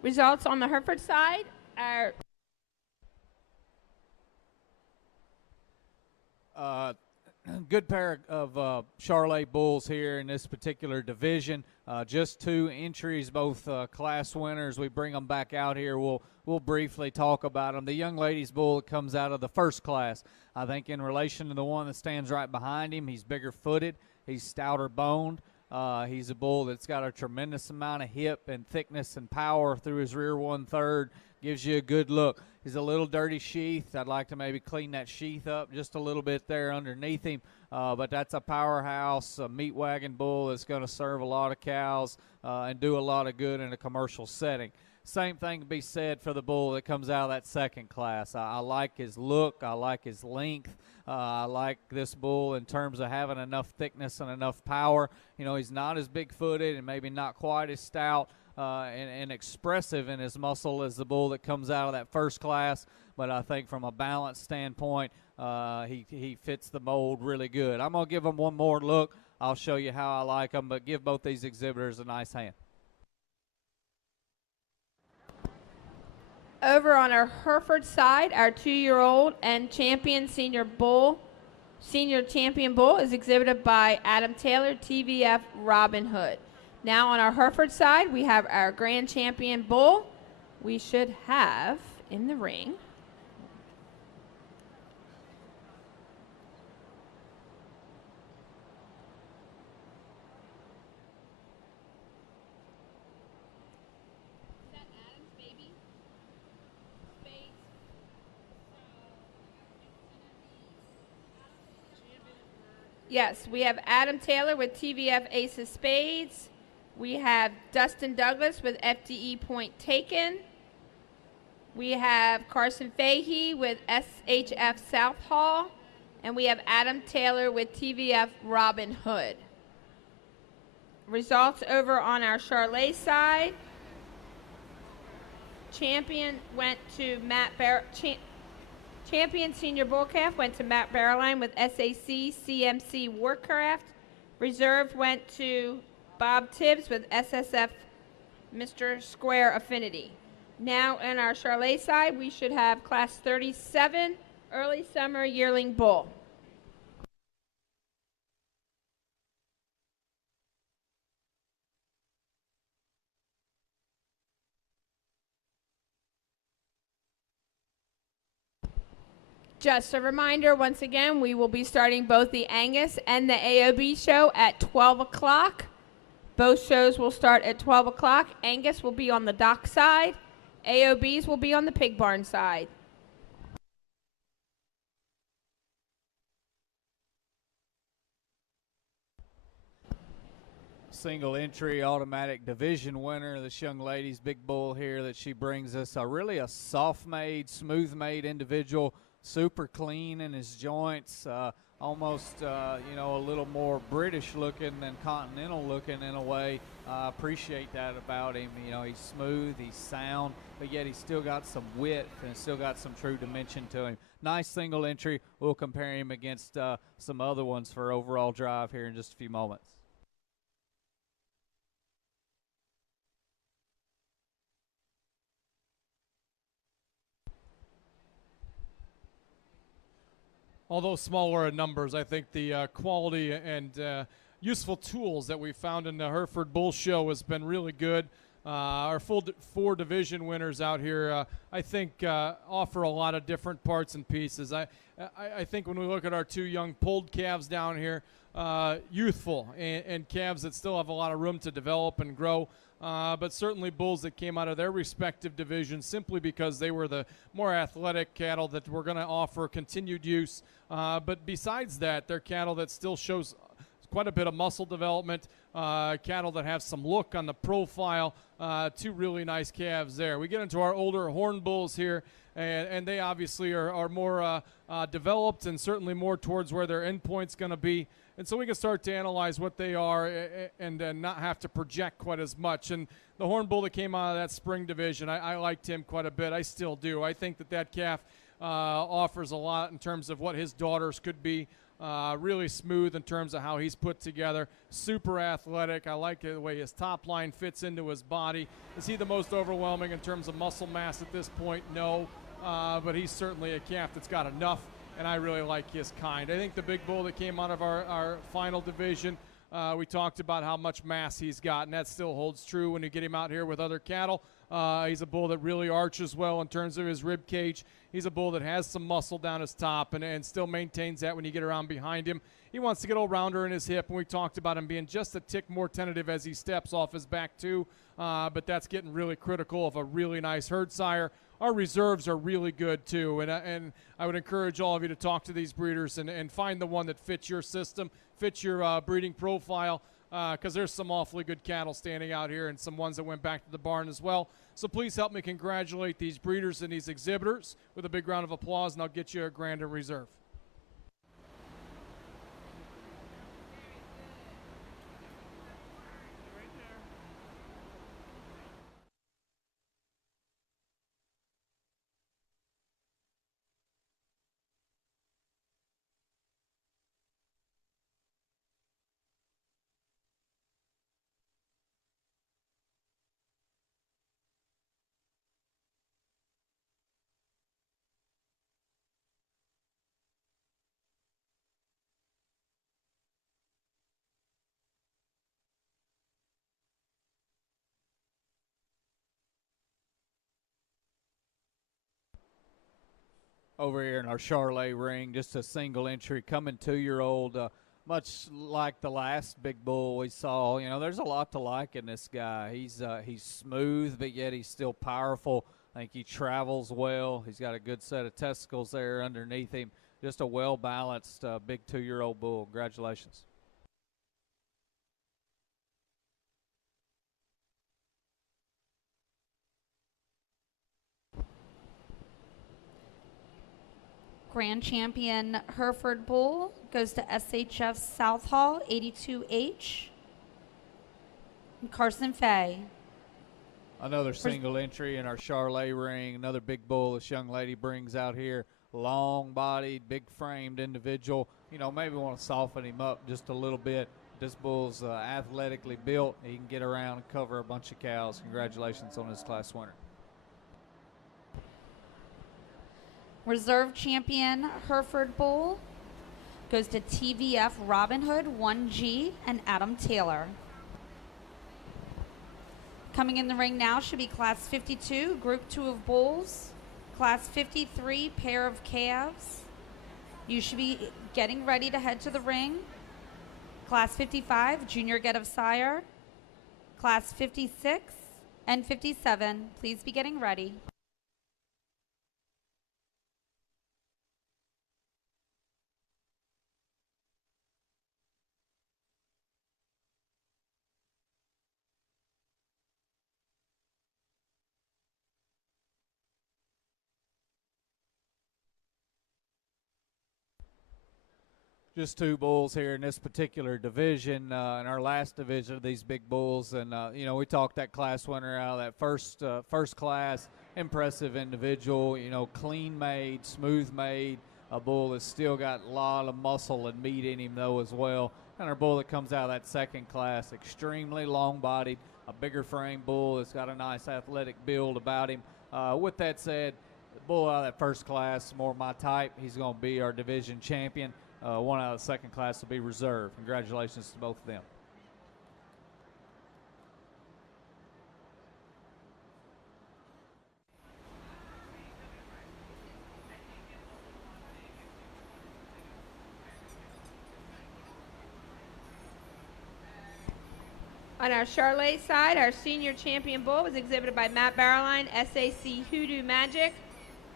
Results on the Hereford side are good pair of Charolais bulls here in this particular division. Just 2 entries, both class winners. We bring them back out here. We'll briefly talk about them. The young lady's bull that comes out of the first class, I think in relation to the one that stands right behind him, he's bigger footed, he's stouter boned. He's a bull that's got a tremendous amount of hip and thickness and power through his rear 1/3. Gives you a good look. He's a little dirty sheathed. I'd like to maybe clean that sheath up just a little bit there underneath him. But that's a powerhouse, a meat wagon bull that's going to serve a lot of cows and do a lot of good in a commercial setting. Same thing to be said for the bull that comes out of that second class. I like his look. I like his length. I like this bull in terms of having enough thickness and enough power. He's not as big-footed and maybe not quite as stout and expressive in his muscle as the bull that comes out of that first class. But I think from a balance standpoint, he fits the mold really good. I'm going to give him one more look. I'll show you how I like him, but give both these exhibitors a nice hand. over on our Hereford side. Our 2-year-old and champion senior champion bull is exhibited by Adam Taylor, TVF Robin Hood. Now on our Hereford side, we have our grand champion bull. We should have in the ring Yes, we have Adam Taylor with TVF Ace of Spades. We have Dustin Douglas with FDE Point Taken. We have Carson Fahey with SHF Southpaw. And we have Adam Taylor with TVF Robin Hood. Results over on our Charolais side. Champion went to Champion Senior Bull Calf went to Matt Barreline with SAC CMC Warcraft. Reserve went to Bob Tibbs with SSF Mr. Square Affinity. Now in our Charolais side, we should have Class 37 Early Summer Yearling Bull. Just a reminder, once again, we will be starting both the Angus and the AOB show at 12 o'clock. Both shows will start at 12 o'clock. Angus will be on the dock side. AOBs will be on the pig barn side. Single entry automatic division winner, this young lady's big bull here that she brings us. Really a soft-made, smooth-made individual. Super clean in his joints, almost, a little more British looking than continental looking in a way. Appreciate that about him. He's smooth, he's sound, but yet he's still got some width and still got some true dimension to him. Nice single entry. We'll compare him against some other ones for overall drive here in just a few moments. Although smaller in numbers, I think the quality and useful tools that we found in the Hereford Bull Show has been really good. Our four division winners out here, I think, offer a lot of different parts and pieces. I think when we look at our two young pulled calves down here, youthful and calves that still have a lot of room to develop and grow. But certainly bulls that came out of their respective divisions simply because they were the more athletic cattle that were going to offer continued use. But besides that, they're cattle that still shows quite a bit of muscle development, cattle that have some look on the profile. Two really nice calves there. We get into our older horn bulls here, and they obviously are more developed and certainly more towards where their endpoint's going to be. And so we can start to analyze what they are and not have to project quite as much. And the horn bull that came out of that spring division, I liked him quite a bit. I still do. I think that calf offers a lot in terms of what his daughters could be. Really smooth in terms of how he's put together. Super athletic. I like the way his top line fits into his body. Is he the most overwhelming in terms of muscle mass at this point? No. But he's certainly a calf that's got enough, and I really like his kind. I think the big bull that came out of our final division, we talked about how much mass he's got, and that still holds true when you get him out here with other cattle. He's a bull that really arches well in terms of his rib cage. He's a bull that has some muscle down his top and still maintains that when you get around behind him. He wants to get a little rounder in his hip, and we talked about him being just a tick more tentative as he steps off his back too, but that's getting really critical of a really nice herd sire. Our reserves are really good too, and I would encourage all of you to talk to these breeders and find the one that fits your system, fits your breeding profile, because there's some awfully good cattle standing out here and some ones that went back to the barn as well. So please help me congratulate these breeders and these exhibitors with a big round of applause, and I'll get you a grand in reserve. Over here in our Charolais ring, just a single entry, coming 2-year-old, much like the last big bull we saw. There's a lot to like in this guy. He's smooth, but yet he's still powerful. I think he travels well. He's got a good set of testicles there underneath him. Just a well-balanced big 2-year-old bull. Congratulations. Grand champion Hereford Bull goes to SHF South Hall 82H. Carson Fay. Another single entry in our Charolais ring. Another big bull this young lady brings out here. Long-bodied, big-framed individual. You know, maybe want to soften him up just a little bit. This bull's athletically built. He can get around and cover a bunch of cows. Congratulations on this class winner. Reserve champion Hereford Bull goes to TVF Robin Hood 1G and Adam Taylor. Coming in the ring now should be Class 52, Group 2 of Bulls. Class 53, Pair of Calves. You should be getting ready to head to the ring. Class 55, Junior Get of Sire. Class 56 and 57, please be getting ready. Just two bulls here in this particular division, in our last division of these big bulls. And, you know, we talked that class winner out of that first class, impressive individual, you know, clean made, smooth made, a bull that's still got a lot of muscle and meat in him, though, as well. And our bull that comes out of that second class, extremely long-bodied, a bigger frame bull that's got a nice athletic build about him. With that said, the bull out of that first class, more my type. He's going to be our division champion. One out of the second class will be reserved. Congratulations to both of them. On our Charolais side, our senior champion bull was exhibited by Matt Barrowline, SAC Hoodoo Magic.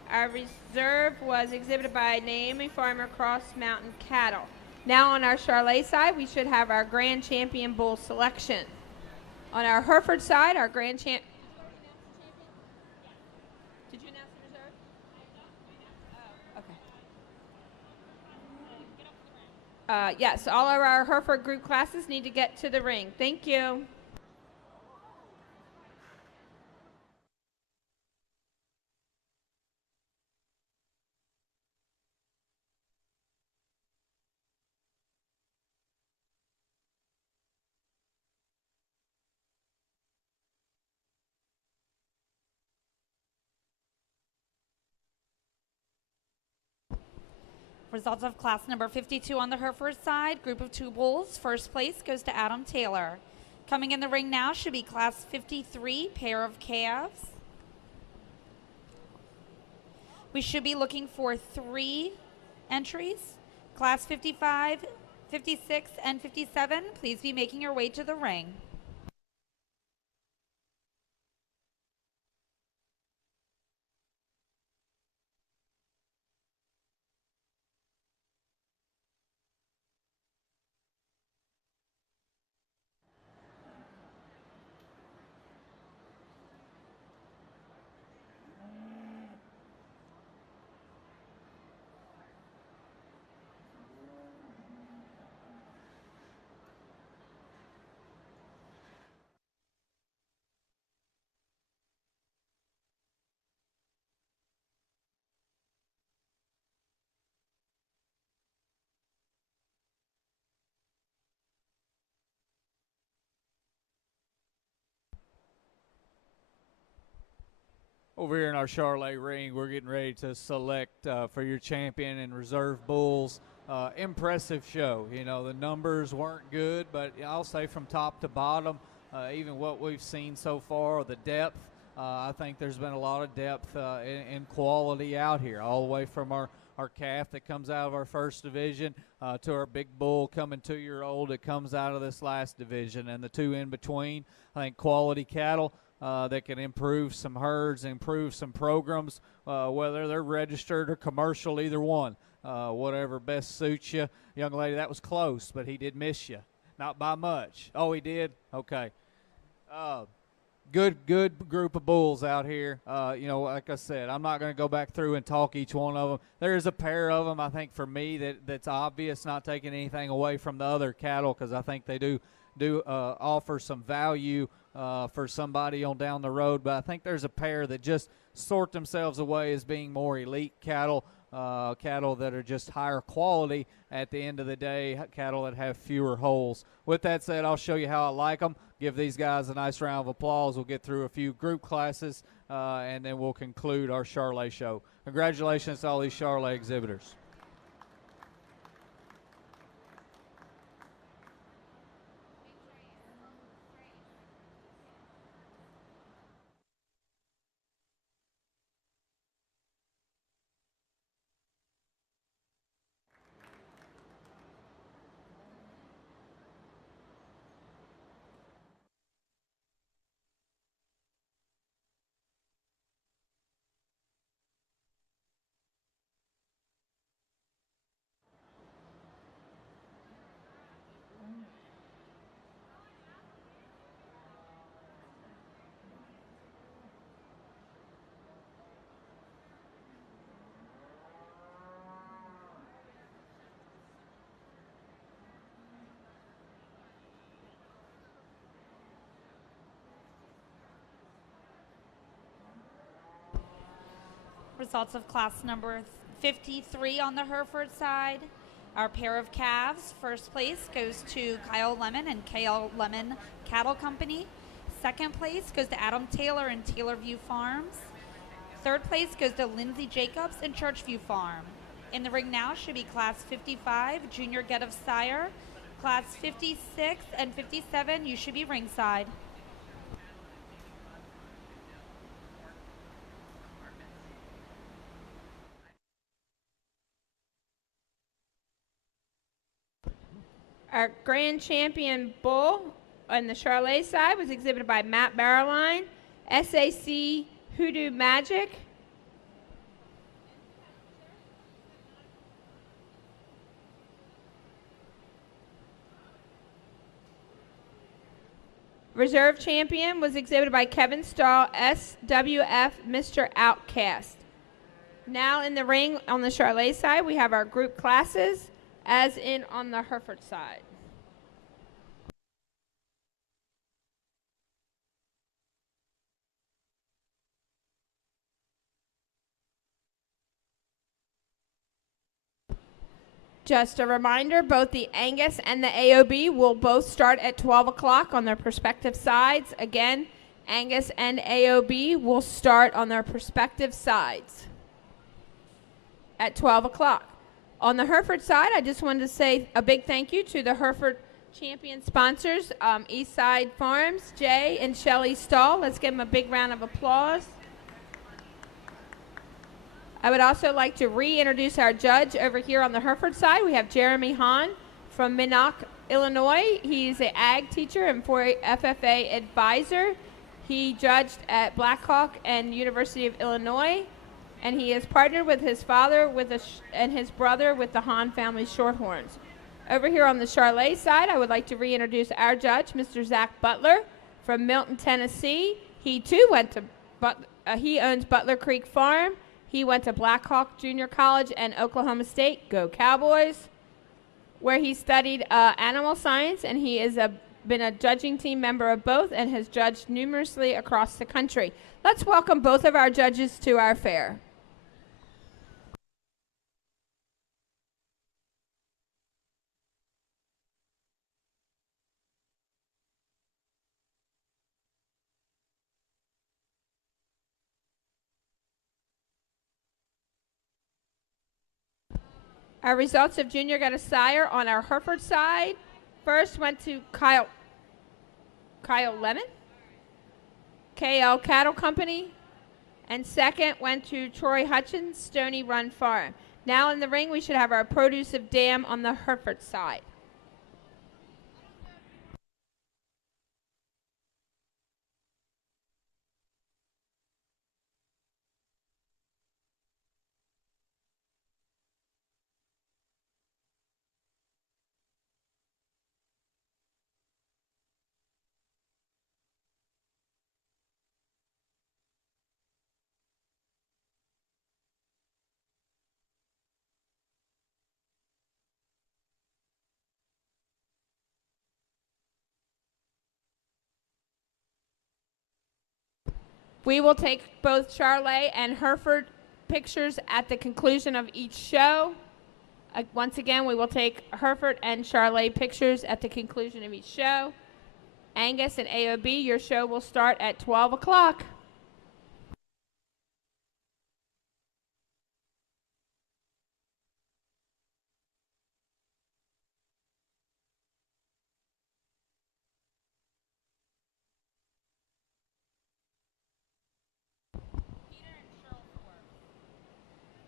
Our reserve was exhibited by Naomi Farmer Cross Mountain Cattle. Now on our Charolais side, we should have our grand champion bull selection. On our Hereford side, our grand champ. Did you announce the reserve? Oh, okay. Yes, all of our Hereford group classes need to get to the ring. Thank you. Results of class number 52 on the Hereford side, group of two bulls. First place goes to Adam Taylor. Coming in the ring now should be class 53, Pair of Calves. We should be looking for 3 entries. Class 55, 56, and 57, please be making your way to the ring. Over here in our Charolais ring, we're getting ready to select for your champion and reserve bulls. Impressive show. You know, the numbers weren't good, but I'll say from top to bottom, even what we've seen so far, the depth, I think there's been a lot of depth in quality out here, all the way from our calf that comes out of our first division to our big bull coming 2-year-old that comes out of this last division, and the two in between. I think quality cattle that can improve some herds, improve some programs, whether they're registered or commercial, either one. Whatever best suits you. Young lady, that was close, but he did miss you. Not by much. Oh, he did? Okay. good group of bulls out here. Like I said, I'm not going to go back through and talk each one of them. There's a pair of them, I think, for me that's obvious, not taking anything away from the other cattle, because I think they do offer some value for somebody on down the road. But I think there's a pair that just sort themselves away as being more elite cattle. Cattle that are just higher quality at the end of the day, cattle that have fewer holes. With that said, I'll show you how I like them. Give these guys a nice round of applause. We'll get through a few group classes, and then we'll conclude our Charolais show. Congratulations to all these Charolais exhibitors. Results of class number 53 on the Hereford side. Our pair of calves, first place goes to Kyle Lemon and KL Lemon Cattle Company. Second place goes to Adam Taylor and Taylorview Farms. Third place goes to Lindsay Jacobs and Churchview Farm. In the ring now should be class 55, Junior Get of Sire. Class 56 and 57, you should be ringside. Our grand champion bull on the Charolais side was exhibited by Matt Barrowline, SAC Hoodoo Magic. Reserve champion was exhibited by Kevin Stahl, SWF Mr. Outcast. Now in the ring on the Charolais side, we have our group classes, as in on the Hereford side. Just a reminder, both the Angus and the AOB will both start at 12 o'clock on their respective sides. Again, Angus and AOB will start on their respective sides at 12 o'clock. On the Hereford side, I just wanted to say a big thank you to the Hereford champion sponsors, Eastside Farms, Jay and Shelley Stahl. Let's give them a big round of applause. I would also like to reintroduce our judge over here on the Hereford side. We have Jeremy Hahn from Minnock, Illinois. He's an ag teacher and for FFA advisor. He judged at Blackhawk and University of Illinois, and he is partnered with his father and his brother with the Hahn family Shorthorns. Over here on the Charolais side, I would like to reintroduce our judge, Mr. Zach Butler from Milton, Tennessee. He too went to, he owns Butler Creek Farm. He went to Blackhawk Junior College and Oklahoma State, go Cowboys, where he studied animal science, and he is been a judging team member of both and has judged numerously across the country. Let's welcome both of our judges to our fair. Our results of Junior Got a Sire on our Hereford side. First went to Kyle Lemon, KL Cattle Company, and second went to Troy Hutchins, Stony Run Farm. Now in the ring, we should have our Produce of Dam on the Hereford side. We will take both Charolais and Hereford pictures at the conclusion of each show. Once again, we will take Hereford and Charolais pictures at the conclusion of each show. Angus and AOB, your show will start at 12 o'clock.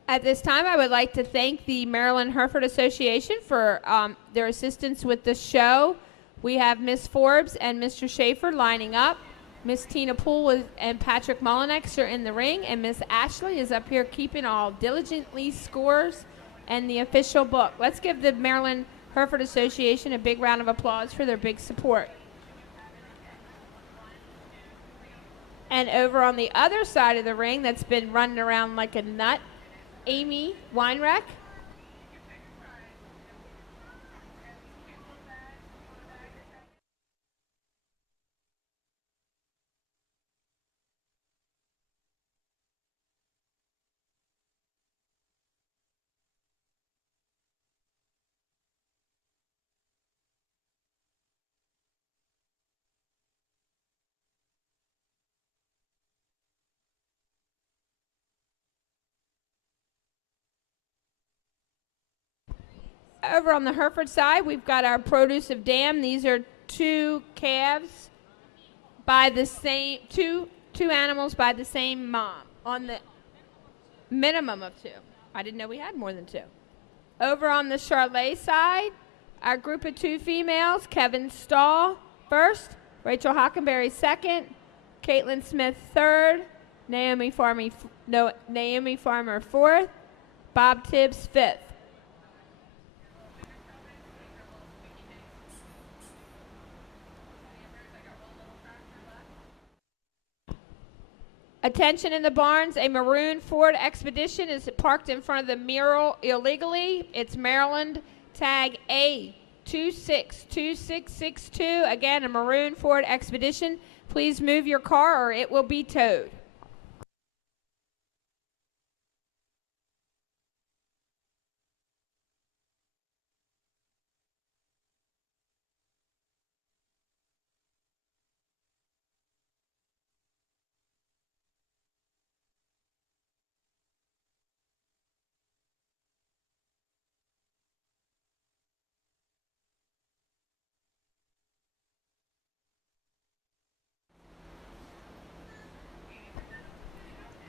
At this time, I would like to thank the Maryland Hereford Association for their assistance with the show. We have Miss Forbes and Mr. Schaefer lining up. Miss Tina Poole and Patrick Mullinex are in the ring, and Miss Ashley is up here keeping all diligently scores and the official book. Let's give the Maryland Hereford Association a big round of applause for their big support. And over on the other side of the ring that's been running around like a nut, Amy Weinreck. Over on the Hereford side, we've got our produce of dam. These are two calves by the same, two animals by the same mom on the minimum of two. I didn't know we had more than two. Over on the Charolais side, our group of two females, Kevin Stahl first, Rachel Hockenberry second, Caitlin Smith third, Naomi Farmer fourth, Bob Tibbs fifth. Attention in the barns, a maroon Ford Expedition is parked in front of the mural illegally. It's Maryland tag A262662. Again, a maroon Ford Expedition. Please move your car or it will be towed.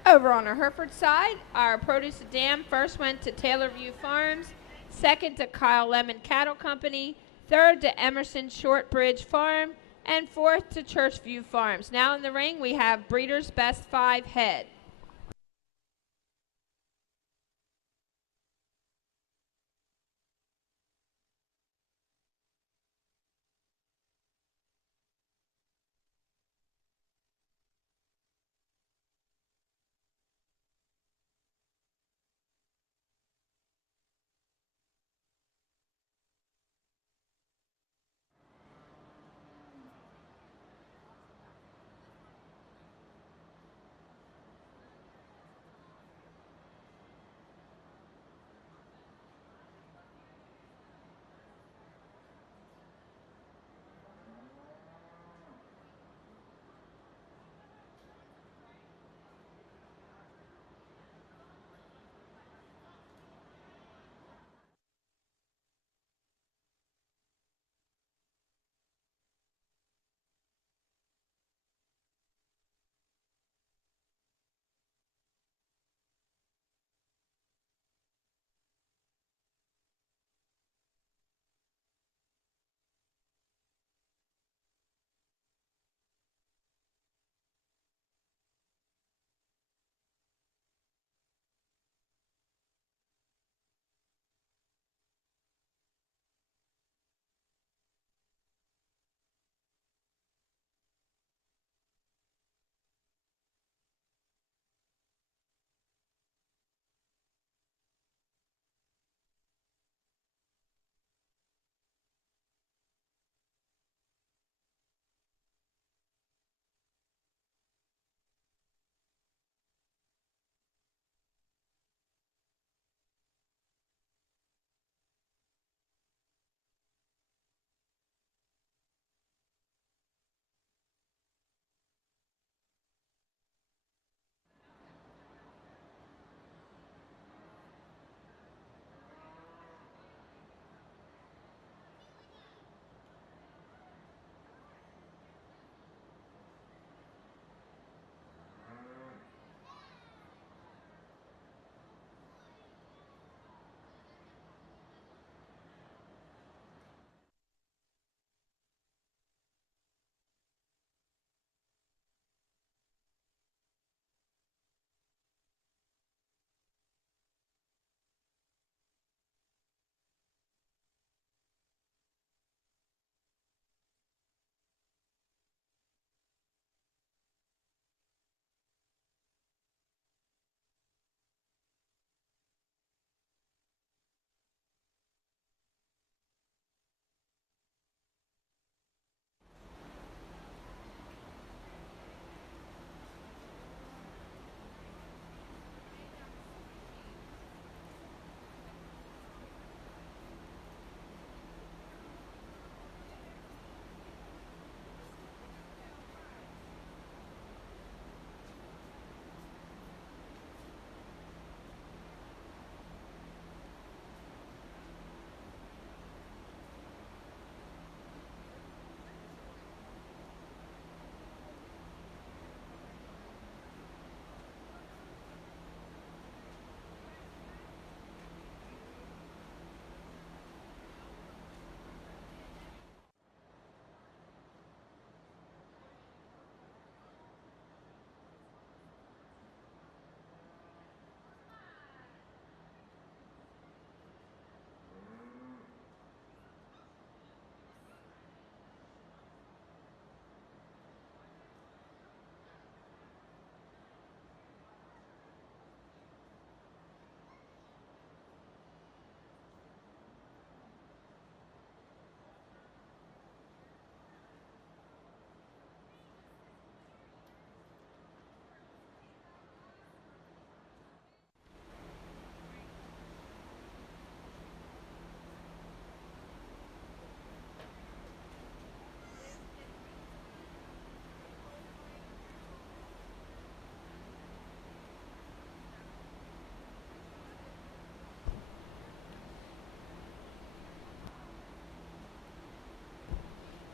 Over on our Hereford side, our produce dam first went to Taylorview Farms, second to Kyle Lemon Cattle Company, third to Emerson Shortbridge Farm, and fourth to Churchview Farms. Now in the ring, we have Breeders' Best 5 head.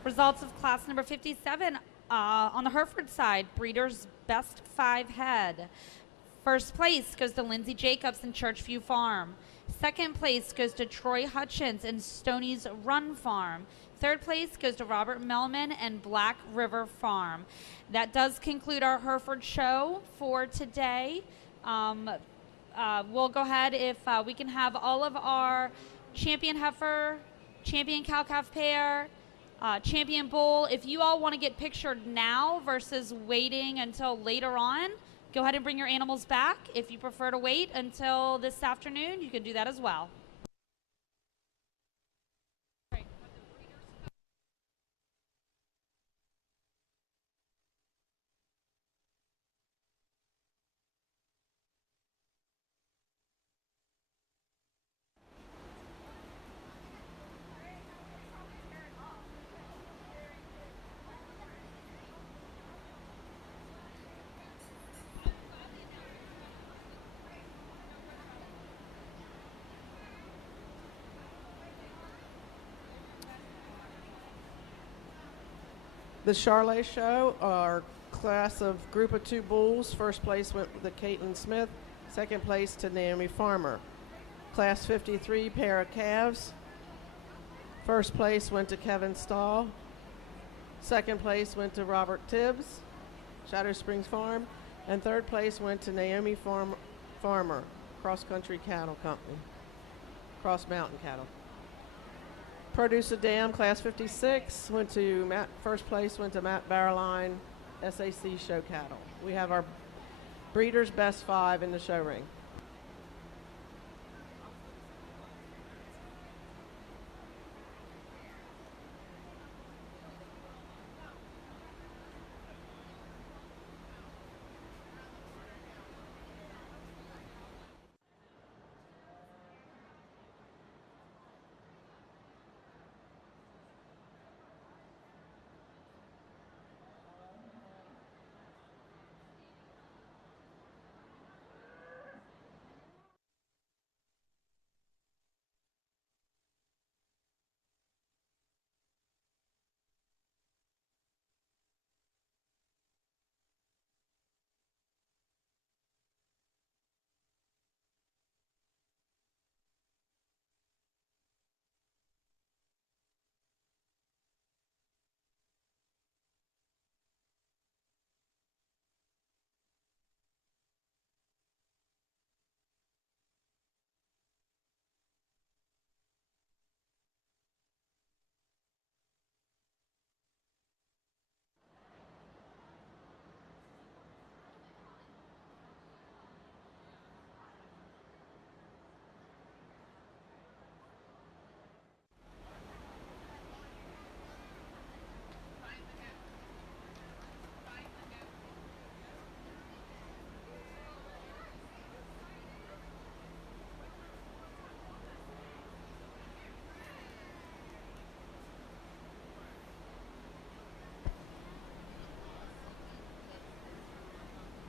Results of class number 57 on the Hereford side, breeders best 5 head. First place goes to Lindsay Jacobs and Churchview Farm. Second place goes to Troy Hutchins and Stoney's Run Farm. Third place goes to Robert Melman and Black River Farm. That does conclude our Hereford show for today. We'll go ahead if we can have all of our champion heifer, champion cow-calf pair, champion bull. If you all want to get pictured now versus waiting until later on, go ahead and bring your animals back. If you prefer to wait until this afternoon, you can do that as well. The Charolais Show, our class of group of 2 bulls. First place went to Caitlin Smith. Second place to Naomi Farmer. Class 53 pair of calves. First place went to Kevin Stahl. Second place went to Robert Tibbs, Shadow Springs Farm. And third place went to Naomi Farmer, Cross Country Cattle Company, Cross Mountain Cattle. Produce a Dam, class 56, first place went to Matt Barreline, SAC Show Cattle. We have our breeders' best 5 in the show ring.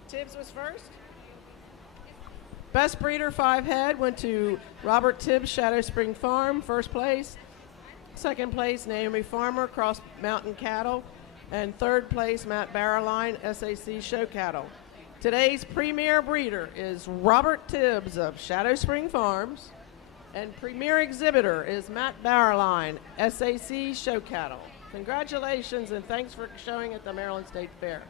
Tibbs was first. Best breeder 5 head went to Robert Tibbs, Shadow Spring Farm, first place. Second place, Naomi Farmer, Cross Mountain Cattle. And third place, Matt Barreline, SAC Show Cattle. Today's premier breeder is Robert Tibbs of Shadow Spring Farms. And premier exhibitor is Matt Barreline, SAC Show Cattle. Congratulations and thanks for showing at the Maryland State Fair.